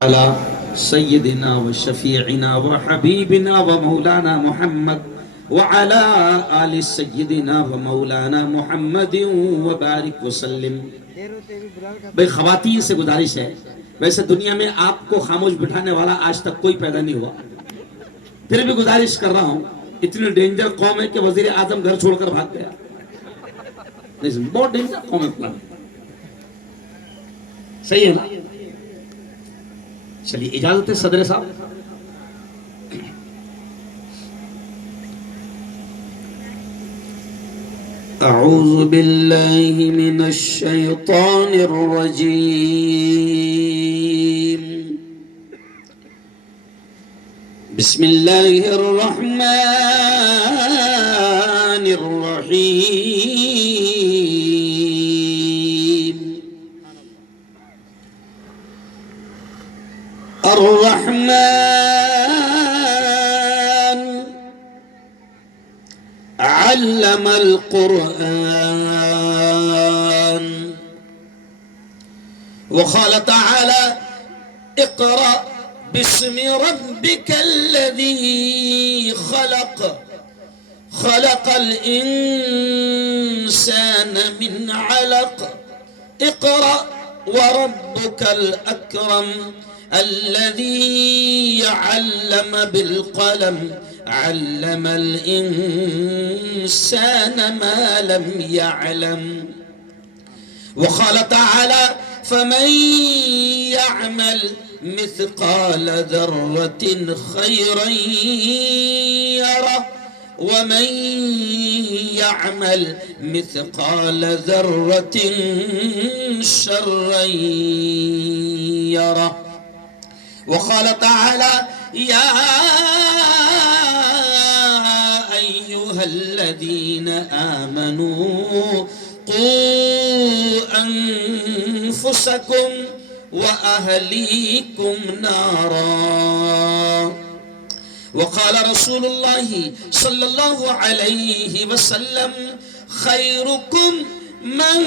على سيدنا وشفيعنا وحبيبنا ومولانا محمد وعلى آل سيدنا ومولانا محمد وبارک وسلم۔ بھئی خواتین سے گزارش ہے، ویسے دنیا میں آپ کو خاموش بٹھانے والا آج تک کوئی پیدا نہیں ہوا، پھر بھی گزارش کر رہا ہوں، اتنی ڈینجر قوم ہے کہ وزیر اعظم گھر چھوڑ کر بھاگ گیا، بہت ڈینجر قوم ہے۔ صحیح ہے نا؟ چلیے اجازت ہے صدر صاحب۔ اعوذ باللہ من الشیطان الرجیم، بسم اللہ الرحمن الرحیم۔ الرحمن علم القرآن، وقال تعالى اقرأ باسم ربك الذي خلق، خلق الإنسان من علق، اقرأ وربك الأكرم الذي علم بالقلم، علم الإنسان ما لم يعلم۔ وقال تعالى فمن يعمل مثقال ذرة خيرا يره، ومن يعمل مثقال ذرة شرا يره۔ وقال تعالى يا أيها الذين آمنوا قوا أنفسكم وأهليكم نارا۔ وقال رسول الله صلى الله عليه وسلم خيركم من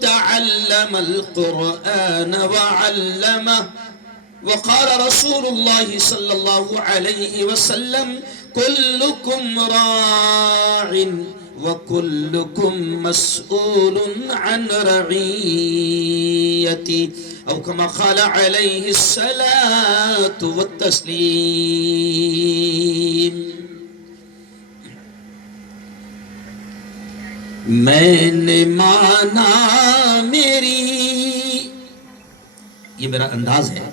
تعلم القرآن وعلمه۔ وقال رسول الله صلى الله عليه وسلم كلكم راع وكلكم مسؤول عن رعيته، أو كما قال عليه الصلاة والتسليم۔ میں نے مانا میری، یہ میرا انداز ہے،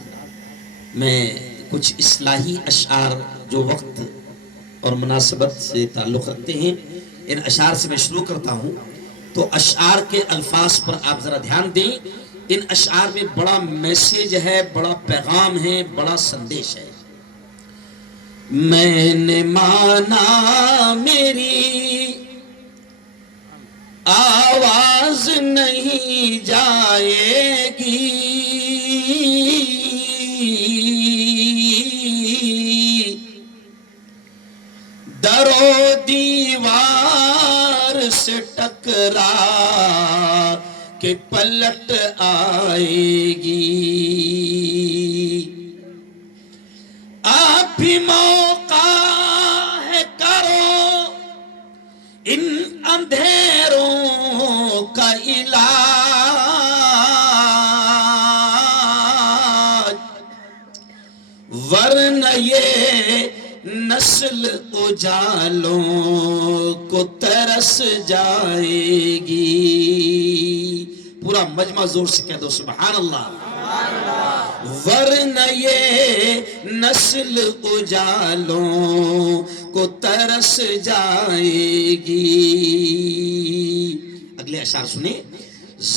میں کچھ اصلاحی اشعار جو وقت اور مناسبت سے تعلق رکھتے ہیں ان اشعار سے میں شروع کرتا ہوں، تو اشعار کے الفاظ پر آپ ذرا دھیان دیں۔ ان اشعار میں بڑا میسیج ہے، بڑا پیغام ہے، بڑا سندیش ہے۔ میں نے مانا میری آواز نہیں جائے گی، در و دیوار سے ٹکرا کے پلٹ آئے گی، آپ بھی موقع ہے کرو ان اندھیروں کا علاج، ورنہ یہ نسل اجالوں کو ترس جائے گی۔ پورا مجمع زور سے کہہ دو سبحان اللہ۔ ورنہ یہ نسل اجالوں کو ترس جائے گی۔ اگلے اشعار سنیں۔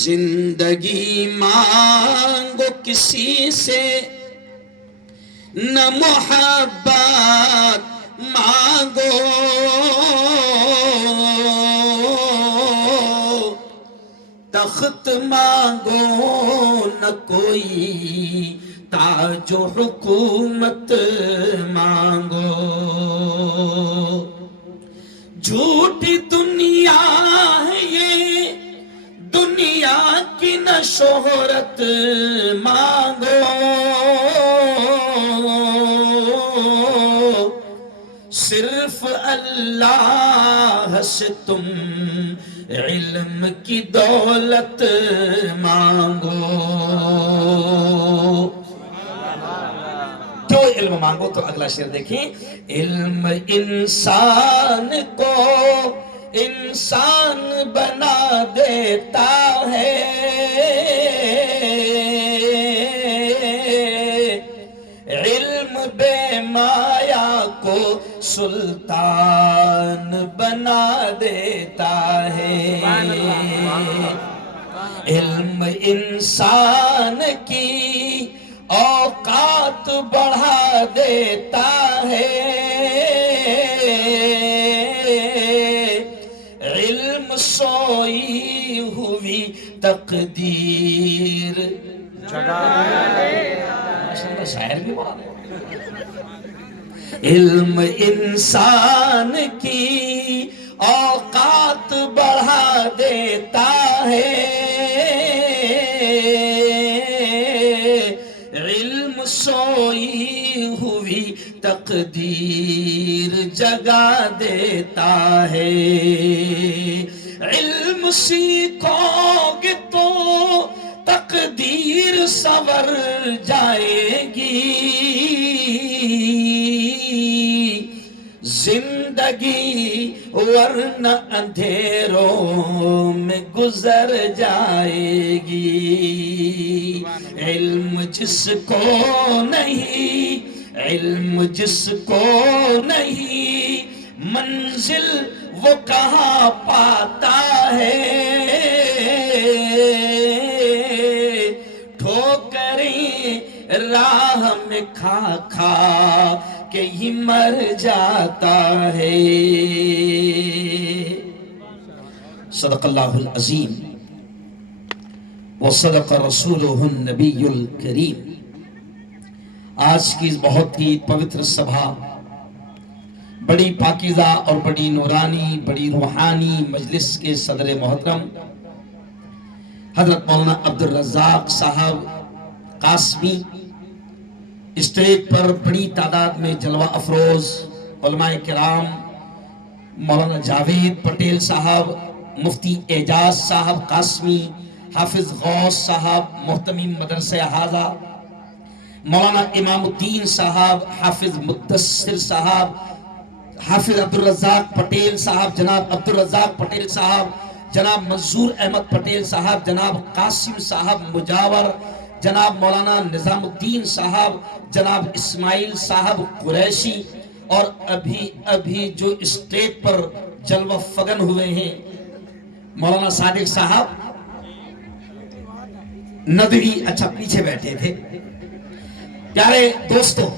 زندگی مانگو کسی سے نہ محبت مانگو، تخت مانگو نہ کوئی تاج و حکومت مانگو، جھوٹی دنیا ہے یہ دنیا کی نہ شہرت مانگو، صرف اللہ سے تم علم کی دولت مانگو. کیوں علم مانگو؟ تو اگلا شعر دیکھیں. علم انسان کو انسان بنا دیتا ہے، علم بے مایا کو سلطان بنا دیتا ہے. علم انسان کی اوقات بڑھا دیتا ہے، علم سوئی ہوئی تقدیر جگا دیتا. شاعر بھی بولا. علم انسان کی اوقات بڑھا دیتا ہے، علم سوئی ہوئی تقدیر جگا دیتا ہے. علم سیکھو گے تو تقدیر سنور جائے گی، زندگی ورنہ اندھیروں میں گزر جائے گی. علم جس کو نہیں، علم جس کو نہیں، منزل وہ کہاں پاتا ہے. ٹھوکریں راہ میں کھا کھا کہ ہی مر جاتا ہے. صدق اللہ العظیم وصدق رسولہ النبی الکریم. آج کی بہت ہی پوتر سبھا، بڑی پاکیزہ اور بڑی نورانی، بڑی روحانی مجلس کے صدر محترم حضرت مولانا عبدالرزاق صاحب قاسمی، اسٹیج پر بڑی تعداد میں جلوہ افروز علماء کرام، مولانا جاوید پٹیل صاحب، مفتی اعجاز صاحب قاسمی، حافظ غوث صاحب محتمیم مدرسہ حاضہ، مولانا امام الدین صاحب، حافظ مدثر صاحب، حافظ عبدالرزاق پٹیل صاحب، جناب عبدالرزاق پٹیل صاحب، جناب منظور احمد پٹیل صاحب، جناب قاسم صاحب مجاور، جناب مولانا نظام الدین صاحب، جناب اسماعیل صاحب قریشی، اور ابھی جو اسٹیج پر جلوہ فگن ہوئے ہیں مولانا صادق صاحب ندوی. اچھا پیچھے بیٹھے تھے. پیارے دوستو،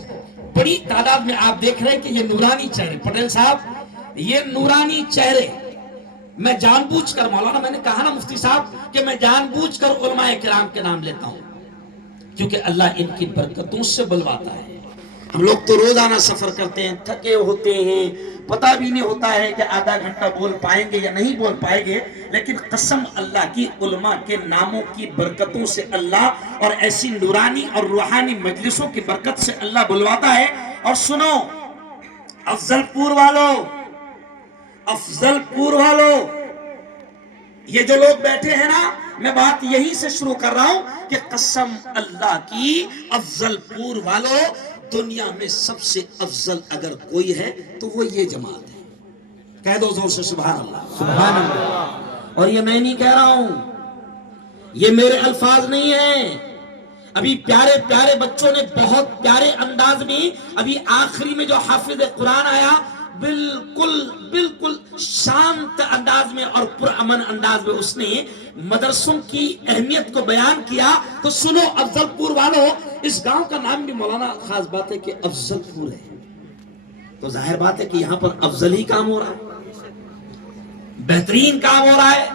بڑی تعداد میں آپ دیکھ رہے ہیں کہ یہ نورانی چہرے. پٹیل صاحب، یہ نورانی چہرے میں جان بوجھ کر، مولانا میں نے کہا نا مفتی صاحب کہ میں جان بوجھ کر علماء کرام کے نام لیتا ہوں، کیونکہ اللہ ان کی برکتوں سے بلواتا ہے. ہم لوگ تو روزانہ سفر کرتے ہیں، تھکے ہوتے ہیں، پتہ بھی نہیں ہوتا ہے کہ آدھا گھنٹہ بول پائیں گے یا نہیں بول پائیں گے، لیکن قسم اللہ کی علماء کے ناموں کی برکتوں سے اللہ اور ایسی نورانی اور روحانی مجلسوں کی برکت سے اللہ بلواتا ہے. اور سنو افضل پور والوں، افضل پور والوں، یہ جو لوگ بیٹھے ہیں نا، میں بات یہی سے شروع کر رہا ہوں کہ قسم اللہ کی افضل پور والوں، دنیا میں سب سے افضل اگر کوئی ہے تو وہ یہ جماعت ہے. کہہ دو زور سے سبحان اللہ. سبحان اللہ. اور یہ میں نہیں کہہ رہا ہوں، یہ میرے الفاظ نہیں ہیں. ابھی پیارے پیارے بچوں نے بہت پیارے انداز میں، ابھی آخری میں جو حافظ قرآن آیا، بالکل شانت انداز میں اور پرامن انداز میں اس نے مدرسوں کی اہمیت کو بیان کیا. تو سنو افضل پور والوں، اس گاؤں کا نام بھی مولانا، خاص بات ہے کہ افضل پور ہے، تو ظاہر بات ہے کہ یہاں پر افضل ہی کام ہو رہا ہے، بہترین کام ہو رہا ہے.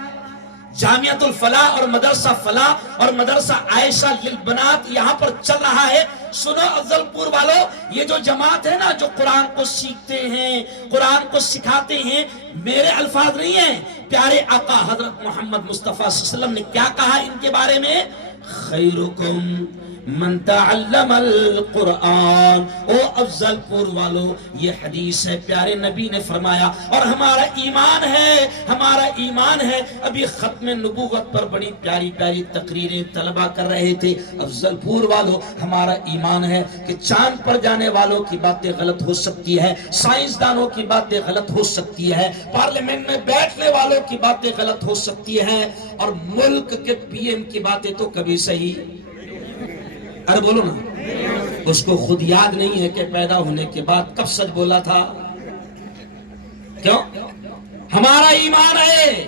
جامعۃ الفلاح اور مدرسہ فلاح اور مدرسہ عائشہ للبنات یہاں پر چل رہا ہے. سنو افضل پور والوں، یہ جو جماعت ہے نا، جو قرآن کو سیکھتے ہیں، قرآن کو سکھاتے ہیں، میرے الفاظ نہیں ہیں، پیارے آقا حضرت محمد مصطفیٰ صلی اللہ علیہ وسلم نے کیا کہا ان کے بارے میں؟ خیرکم من تعلم القرآن، او افضل پور والو یہ حدیث ہے، پیارے نبی نے فرمایا، اور ہمارا ایمان ہے۔ ابھی ختم نبوت پر بڑی پیاری پیاری تقریریں طلبہ کر رہے تھے۔ افضل پور والو ہمارا ایمان ہے کہ چاند پر جانے والوں کی باتیں غلط ہو سکتی ہے، سائنسدانوں کی باتیں غلط ہو سکتی ہے، پارلیمنٹ میں بیٹھنے والوں کی باتیں غلط ہو سکتی ہے، اور ملک کے پی ایم کی باتیں تو کبھی صحیح، ارے بولو نا، اس کو خود یاد نہیں ہے کہ پیدا ہونے کے بعد کب سچ بولا تھا۔ کیوں؟ ہمارا ایمان ہے،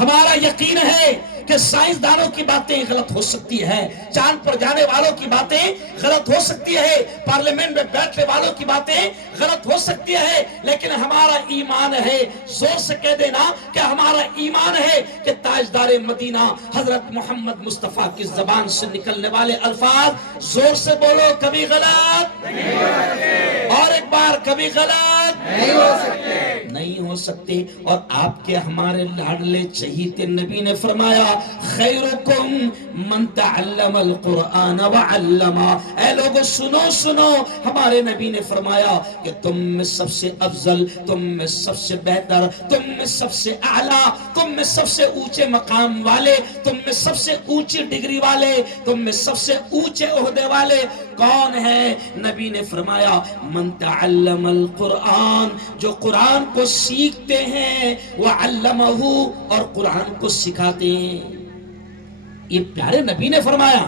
ہمارا یقین ہے کہ سائنسدانوں کی باتیں غلط ہو سکتی ہے، چاند پر جانے والوں کی باتیں غلط ہو سکتی ہے، پارلیمنٹ میں بیٹھنے والوں کی باتیں غلط ہو سکتی ہے، لیکن ہمارا ایمان ہے، زور سے کہہ دینا کہ ہمارا ایمان ہے کہ تاجدار مدینہ حضرت محمد مصطفیٰ کی زبان سے نکلنے والے الفاظ، زور سے بولو، کبھی غلط نہیں ہو سکتے، اور ایک بار کبھی غلط نہیں ہو سکتے۔ اور آپ کے ہمارے لاڈلے چہیتے نبی نے فرمایا، خیرکم من تعلم القرآن وعلما، اے لوگو سنو، ہمارے نبی نے فرمایا کہ تم میں سب سے افضل، تم میں سب سے بہتر، تم میں سب سے اعلیٰ، تم میں سب سے اونچے مقام والے، تم میں سب سے اونچی ڈگری والے، تم میں سب سے اونچے عہدے والے کون ہیں؟ نبی نے فرمایا، من تعلم القرآن، جو قرآن کو سیکھتے ہیں، وعلمہ، اور قرآن کو سکھاتے ہیں۔ یہ پیارے نبی نے فرمایا،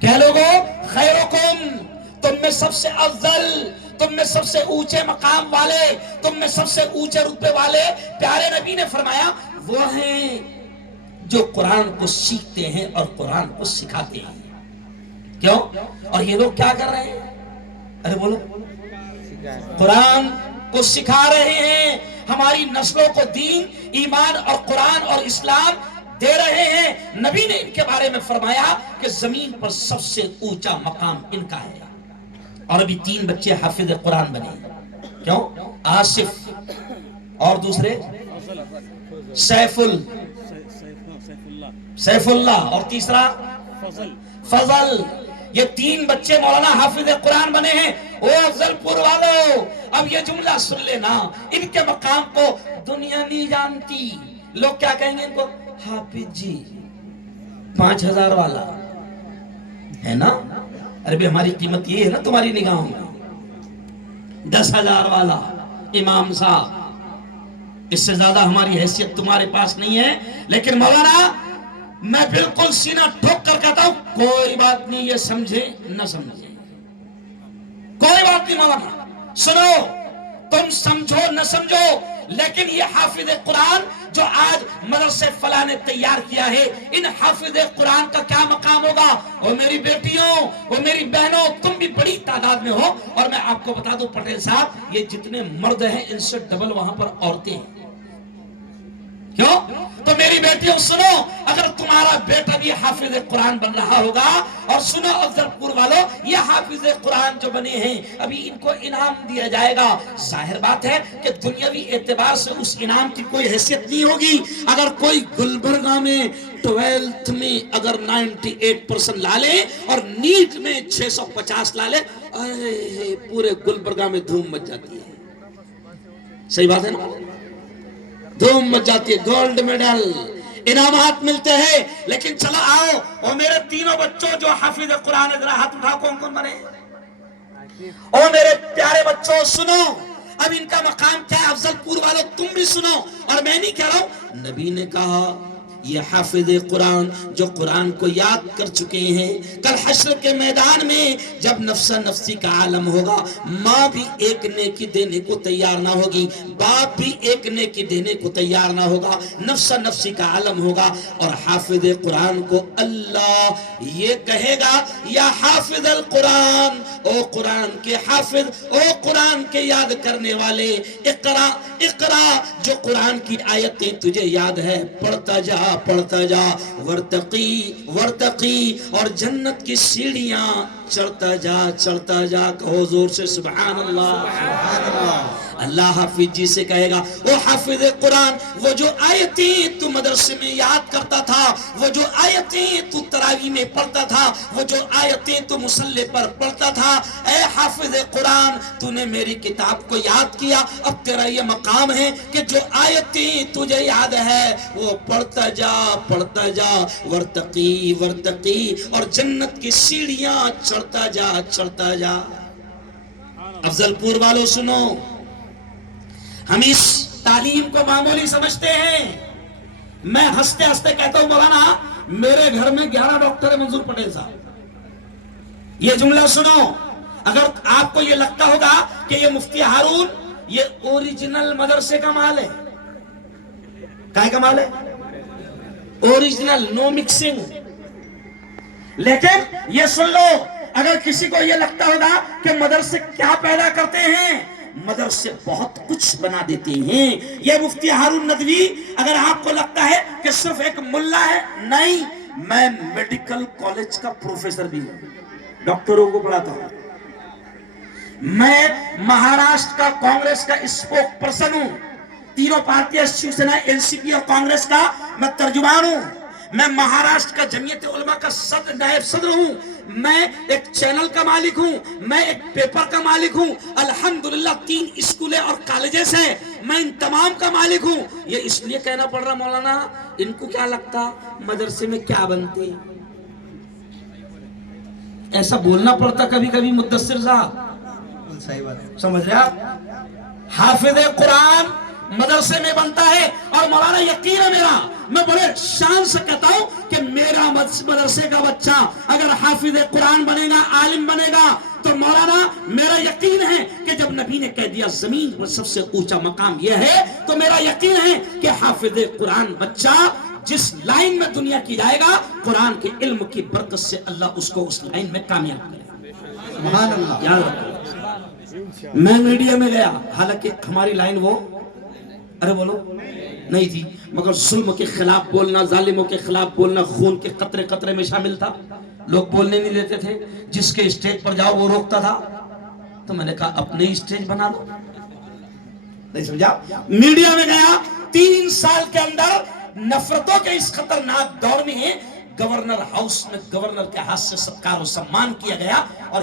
کہہ لوگو خیرکم، تم میں سب سے افضل، تم میں سب سے اونچے مقام والے، تم میں سب سے اونچے رتبے والے، پیارے نبی نے فرمایا وہ ہیں جو قرآن کو سیکھتے ہیں اور قرآن کو سکھاتے ہیں۔ کیوں؟ اور یہ لوگ کیا کر رہے ہیں؟ ارے بولو، قرآن کو سکھا رہے ہیں، ہماری نسلوں کو دین، ایمان اور قرآن اور اسلام دے رہے ہیں۔ نبی نے ان کے بارے میں فرمایا کہ زمین پر سب سے اونچا مقام ان کا ہے۔ اور ابھی 3 بچے حافظ قرآن بنے۔ کیوں؟ آصف، اور دوسرے سیف اللہ، اور تیسرا فضل۔ یہ 3 بچے مولانا حافظ قرآن بنے ہیں۔ او افضل پور والو، اب یہ جملہ سن لینا، ان کے مقام کو دنیا نہیں جانتی۔ لوگ کیا کہیں گے ان کو؟ حافظ جی 5000 والا ہے نا، ارے بھی ہماری قیمت یہ ہے نا تمہاری نگاہوں میں، 10,000 والا امام صاحب، اس سے زیادہ ہماری حیثیت تمہارے پاس نہیں ہے۔ لیکن مولانا میں بالکل سینہ ٹھوک کر کہتا ہوں، کوئی بات نہیں، یہ سمجھے نہ سمجھے، کوئی بات نہیں مولانا، سنو، تم سمجھو نہ سمجھو، لیکن یہ حافظ قرآن جو آج مدرسے فلاں نے تیار کیا ہے، ان حافظ قرآن کا کیا مقام ہوگا؟ اور میری بیٹیوں، اور میری بہنوں، تم بھی بڑی تعداد میں ہو، اور میں آپ کو بتا دوں پٹیل صاحب، یہ جتنے مرد ہیں ان سے ڈبل وہاں پر عورتیں ہیں۔ کیوں؟ تو میری بیٹیوں سنو، اگر تمہارا بیٹا بھی حافظ قرآن بن رہا ہوگا، اور سنو افضل پور والو، یہ حافظ قرآن جو بنے ہیں ابھی ان کو انعام دیا جائے گا۔ ظاہر بات ہے کہ دنیاوی اعتبار سے اس انعام کی کوئی حیثیت نہیں ہوگی۔ اگر کوئی گلبرگہ میں 12th میں اگر 98% لا لے اور نیٹ میں 650 لا لے، پورے گلبرگہ میں دھوم مچ جاتی ہے۔ صحیح بات ہے نا؟ دھوم مچ جاتی ہے، گولڈ میڈل، انعامات ملتے ہیں۔ لیکن چلو آؤ، اور میرے 3 بچوں جو حافظ قرآن، ذرا ہاتھ اٹھاؤ، کون کون بنے؟ اور میرے پیارے بچوں سنو، اب ان کا مقام کیا ہے؟ افضل پور والوں تم بھی سنو، اور میں نہیں کہہ رہا ہوں، نبی نے کہا یہ حافظ قرآن جو قرآن کو یاد کر چکے ہیں، کل حشر کے میدان میں جب نفسا نفسی کا عالم ہوگا، ماں بھی ایک نیکی دینے کو تیار نہ ہوگی، باپ بھی ایک نیکی دینے کو تیار نہ ہوگا، نفسا نفسی کا عالم ہوگا، اور حافظ قرآن کو اللہ یہ کہے گا، یا حافظ القرآن، او قرآن کے حافظ، او قرآن کے یاد کرنے والے، اقرا اقرا، جو قرآن کی آیتیں تجھے یاد ہے پڑھتا جا، ورتقی ورتقی، اور جنت کی سیڑھیاں چڑھتا جا، کہو زور سے سبحان اللہ۔ اللہ حافظ جی سے کہے گا وہ حافظ قرآن، وہ جو آیتیں تو مدرسے میں یاد کرتا تھا، وہ جو آیتیں تو تراویح میں پڑھتا تھا، وہ جو آیتیں تو مصلی پر پڑھتا تھا، اے حافظ قرآن تو نے میری کتاب کو یاد کیا، اب تیرا یہ مقام ہے کہ جو آیتیں تجھے یاد ہے وہ پڑھتا جا ورتقی ورتقی، اور جنت کی سیڑھیاں چڑھتا جا۔ افضل پور والوں سنو، ہم اس تعلیم کو معمولی سمجھتے ہیں۔ میں ہنستے ہنستے کہتا ہوں مولانا میرے گھر میں 11 ڈاکٹر ہیں منظور پٹیل صاحب۔ یہ جملہ سنو، اگر آپ کو یہ لگتا ہوگا کہ یہ مفتی ہارون یہ اوریجنل مدرسے کا مال ہے، کائے کا مال ہے؟ اوریجنل، نو مکسنگ۔ لیکن یہ سن لو، اگر کسی کو یہ لگتا ہوگا کہ مدرسے کیا پیدا کرتے ہیں، مدرسے بہت کچھ بنا دیتے ہیں۔ یہ مفتی ہارون ندوی، اگر آپ کو لگتا ہے کہ صرف ایک ملا ہے، نہیں، میں میڈیکل کالج کا پروفیسر بھی ہوں، ڈاکٹروں کو پڑھاتا ہوں۔ میں مہاراشٹر کا کانگریس کا اسپوک پرسن ہوں، تینوں پارٹیاں شیو سینا، ایل سی پی اور کانگریس کا میں ترجمان ہوں۔ میں مہاراشٹر کا جمعیت علماء کا نائب صدر ہوں۔ میں ایک چینل کا مالک ہوں، میں ایک پیپر کا مالک ہوں، الحمدللہ 3 اسکولیں اور کالجز ہیں، میں ان تمام کا مالک ہوں۔ یہ اس لیے کہنا پڑ رہا مولانا ان کو کیا لگتا مدرسے میں کیا بنتے، ایسا بولنا پڑتا کبھی کبھی مدثر صاحب، صحیح بات سمجھ رہے آپ؟ حافظ قرآن مدرسے میں بنتا ہے، اور مولانا یقین ہے میرا، میں بڑے شان سے کہتا ہوں کہ میرا مدرسے کا بچہ اگر حافظ قرآن بنے گا، عالم بنے گا، تو مولانا میرا یقین ہے کہ جب نبی نے کہہ دیا زمین پر سب سے اونچا مقام یہ ہے، تو میرا یقین ہے کہ حافظ قرآن بچہ جس لائن میں دنیا کی جائے گا، قرآن کے علم کی برکت سے اللہ اس کو اس لائن میں کامیاب کرے۔ سبحان اللہ۔ یاد رکھو، میں میڈیا میں گیا، حالانکہ ہماری لائن وہ ارے بولو نہیں تھی، مگر ظلم کے خلاف بولنا، ظالموں کے خلاف بولنا خون کے قطرے قطرے میں شامل تھا، لوگ بولنے نہیں دیتے تھے، جس کے اسٹیج پر جاؤ وہ روکتا تھا، تو میں نے کہا اپنے اسٹیج بنا دو، نہیں سمجھا؟ میڈیا میں گیا، 3 سال کے اندر نفرتوں کے اس خطرناک دور میں گورنر ہاؤس میں گورنر کے ہاتھ سے ستکار و سمان کیا گیا، اور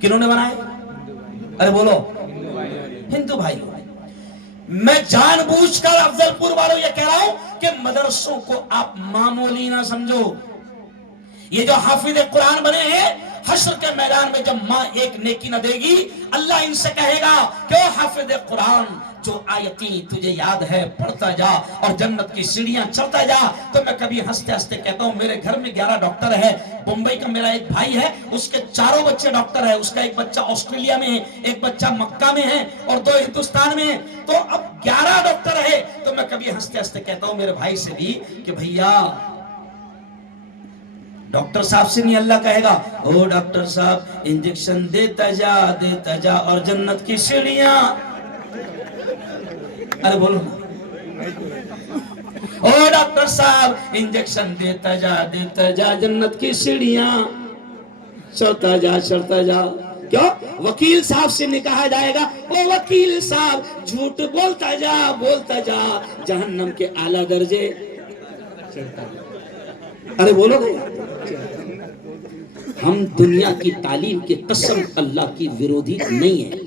کنہوں نے بنایا؟ ارے بولو، ہندو بھائی۔ میں جان بوجھ کر افضل پور والوں یہ کہہ رہا ہوں کہ مدرسوں کو آپ معمولی نہ سمجھو۔ یہ جو حافظ قرآن بنے ہیں، حشر کے میدان میں جب ماں ایک نیکی نہ دے گی، اللہ ان سے کہے گا کہ او حافظ قرآن جو آیتیں تجھے یاد ہے پڑھتا جا اور جنت کی سیڑھیاں چڑھتا جا۔ تو میں کبھی ہنستے ہنستے کہتا ہوں میرے گھر میں 11 ڈاکٹر ہے، بمبئی کا میرا ایک بھائی ہے، اس کے 4 بچے ڈاکٹر ہیں، اس کا ایک بچہ آسٹریلیا میں ہے، ایک بچہ مکہ میں ہے اور 2 ہندوستان میں ہے، تو اب 11 ڈاکٹر ہے۔ تو میں کبھی ہنستے ہنستے کہتا ہوں میرے بھائی سے بھی کہ بھیا ڈاکٹر صاحب سے نہیں اللہ کہے گا او ڈاکٹر صاحب انجیکشن دیتا جا اور جنت کی سیڑھیاں، ارے بولو نا، او ڈاکٹر صاحب انجیکشن دیتا جا جنت کی سیڑھیاں چڑھتا جا۔ کیوں؟ وکیل صاحب سے نہیں کہا جائے گا او وکیل صاحب جھوٹ بولتا جا جہنم کے اعلیٰ درجے چڑھتا جا۔ ارے بولو بھائی، ہم دنیا کی تعلیم کے قسم اللہ کی ویرودھی نہیں ہے،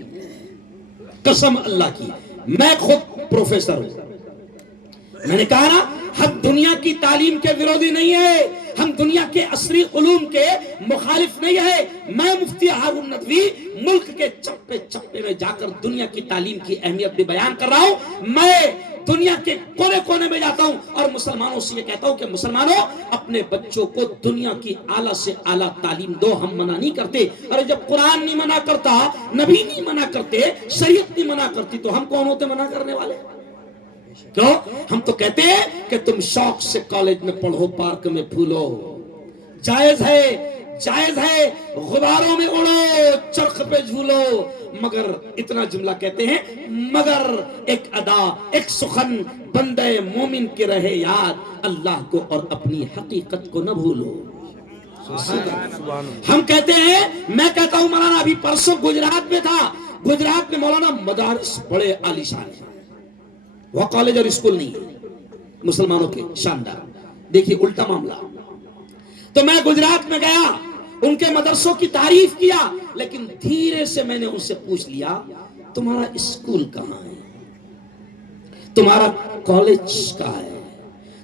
قسم اللہ کی، میں خود پروفیسر ہوں، میں نے کہا نا ہم دنیا کی تعلیم کے ویرودھی نہیں ہے، ہم دنیا کے عصری علوم کے مخالف نہیں ہے۔ میں مفتی ہارون ندوی ملک کے چپے چپے میں جا کر دنیا کی تعلیم کی اہمیت بھی بیان کر رہا ہوں۔ میں دنیا کے کونے کونے میں جاتا ہوں اور مسلمانوں سے یہ کہتا ہوں کہ مسلمانوں اپنے بچوں کو دنیا کی اعلیٰ سے اعلیٰ تعلیم دو، ہم منع نہیں کرتے۔ اور جب قرآن نہیں منع کرتا، نبی نہیں منع کرتے، شریعت نہیں منع کرتی، تو ہم کون ہوتے منع کرنے والے؟ کیوں؟ ہم تو کہتے ہیں کہ تم شوق سے کالج میں پڑھو، پارک میں پھولو، جائز ہے، غباروں میں اڑو، چرخ پہ جھولو، مگر اتنا جملہ کہتے ہیں مگر ایک ادا، ایک سخن، بندے مومن کے رہے یاد، اللہ کو اور اپنی حقیقت کو نہ بھولو۔ ہم کہتے ہیں، میں کہتا ہوں مولانا ابھی پرسوں گجرات میں تھا، گجرات میں مولانا مدارس بڑے عالیشان ہیں، وہ کالج اور اسکول نہیں ہے مسلمانوں کے شاندار، دیکھیے الٹا معاملہ۔ تو میں گجرات میں گیا، ان کے مدرسوں کی تعریف کیا، لیکن دھیرے سے میں نے ان سے پوچھ لیا تمہارا اسکول کہاں ہے، تمہارا کالج کہاں ہے،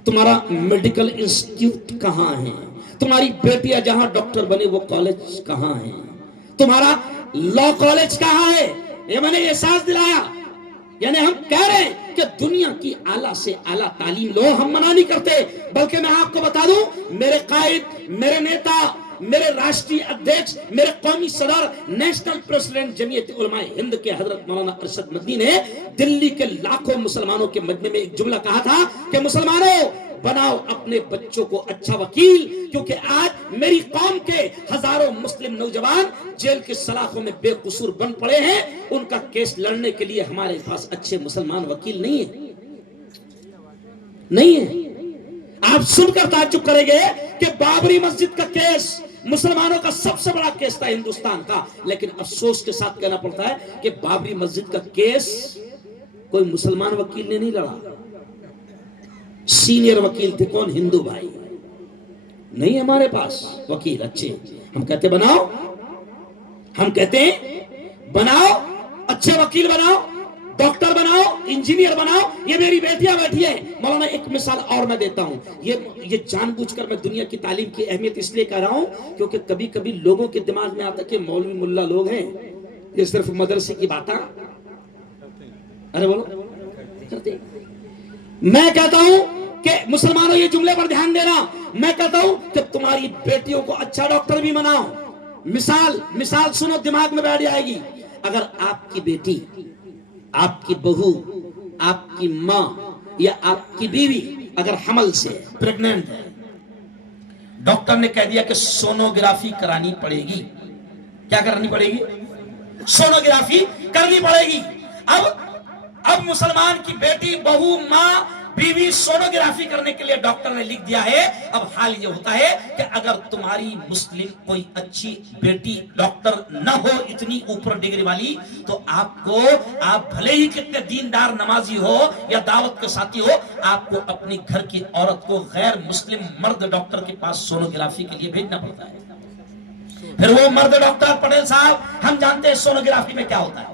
تمہارا میڈیکل انسٹیٹیوٹ کہاں ہے، تمہاری بیٹیاں جہاں ڈاکٹر بنے وہ کالج کہاں ہے، تمہارا لا کالج کہاں ہے؟ یہ میں نے احساس دلایا، یعنی ہم کہہ رہے ہیں کہ دنیا کی اعلیٰ سے اعلیٰ تعلیم لو، ہم منع نہیں کرتے، بلکہ میں آپ کو بتا دوں، میرے قائد، میرے نیتا، میرے راشٹری ادھیکش، میرے قومی صدر، نیشنل پریزیڈنٹ جمعیت علماء ہند کے حضرت مولانا ارشد مدنی نے دلی کے لاکھوں مسلمانوں کے مجمع میں ایک جملہ کہا تھا کہ مسلمانوں بناؤ اپنے بچوں کو اچھا وکیل، کیونکہ آج میری قوم کے ہزاروں مسلم نوجوان جیل کے سلاخوں میں بے قصور بن پڑے ہیں، ان کا کیس لڑنے کے لیے ہمارے پاس اچھے مسلمان وکیل نہیں ہیں، نہیں ہیں۔ آپ سن کر تعجب کریں گے کہ بابری مسجد کا کیس مسلمانوں کا سب سے بڑا کیس تھا ہندوستان کا، لیکن افسوس کے ساتھ کہنا پڑتا ہے کہ بابری مسجد کا کیس کوئی مسلمان وکیل نے نہیں لڑا، سینئر وکیل تھے کون؟ ہندو بھائی، نہیں ہمارے پاس وکیل اچھے۔ ہم کہتے بناؤ، ہم کہتے ہیں بناؤ، اچھے وکیل بناؤ، ڈاکٹر بناؤ، انجینئر بناؤ۔ یہ میری بیٹیاں بیٹھی ہیں مولانا، ایک مثال اور میں دیتا ہوں، یہ جان بوجھ کر میں دنیا کی تعلیم کی اہمیت اس لیے کہہ رہا ہوں کیونکہ کبھی کبھی لوگوں کے دماغ میں آتا کہ مولوی ملا لوگ ہیں یہ صرف مدرسے کی باتیں، ارے بولو کرتے۔ میں کہتا ہوں کہ مسلمانوں یہ جملے پر دھیان دینا، میں کہتا ہوں کہ تمہاری بیٹیوں کو اچھا ڈاکٹر بھی بناؤ۔ مثال سنو، دماغ میں بیٹھ جائے گی۔ اگر آپ کی بیٹی، آپ کی بہو، آپ کی ماں یا آپ کی بیوی اگر حمل سے پریگننٹ ہے، ڈاکٹر نے کہہ دیا کہ سونوگرافی کرانی پڑے گی، کیا کرانی پڑے گی؟ سونوگرافی کرنی پڑے گی۔ اب مسلمان کی بیٹی، بہو، ماں، بیوی سونوگرافی کرنے کے لیے ڈاکٹر نے لکھ دیا ہے۔ اب حال یہ ہوتا ہے کہ اگر تمہاری مسلم کوئی اچھی بیٹی ڈاکٹر نہ ہو، اتنی اوپر ڈگری والی، تو آپ بھلے ہی کتنے دیندار نمازی ہو یا دعوت کے ساتھی ہو، آپ کو اپنی گھر کی عورت کو غیر مسلم مرد ڈاکٹر کے پاس سونوگرافی کے لیے بھیجنا پڑتا ہے۔ پھر وہ مرد ڈاکٹر، پٹیل صاحب، ہم جانتے ہیں سونوگرافی میں کیا ہوتا ہے۔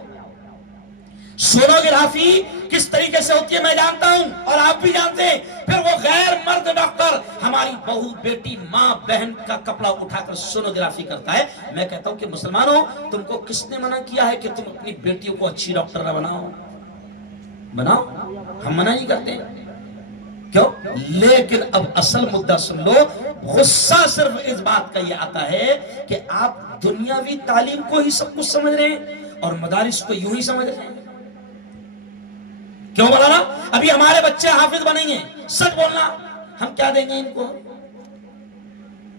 سونوگرافی کس طریقے سے ہوتی ہے میں جانتا ہوں اور آپ بھی جانتے ہیں۔ پھر وہ غیر مرد ڈاکٹر ہماری بہو، بیٹی، ماں، بہن کا کپڑا اٹھا کر سونوگرافی کرتا ہے۔ میں کہتا ہوں کہ مسلمانوں، تم کو کس نے منع کیا ہے کہ تم اپنی بیٹیوں کو اچھی ڈاکٹر نہ بناؤ؟ ہم منع نہیں کرتے، کیوں؟ لیکن اب اصل مدعا سن لو، غصہ صرف اس بات کا یہ آتا ہے کہ آپ دنیاوی تعلیم کو ہی سب کچھ سمجھ رہے ہیں اور مدارس کو یوں ہی سمجھ رہے ہیں۔ کیوں بولا نا؟ ابھی ہمارے بچے حافظ بنیں گے، سچ بولنا، ہم کیا دیں گے ان کو؟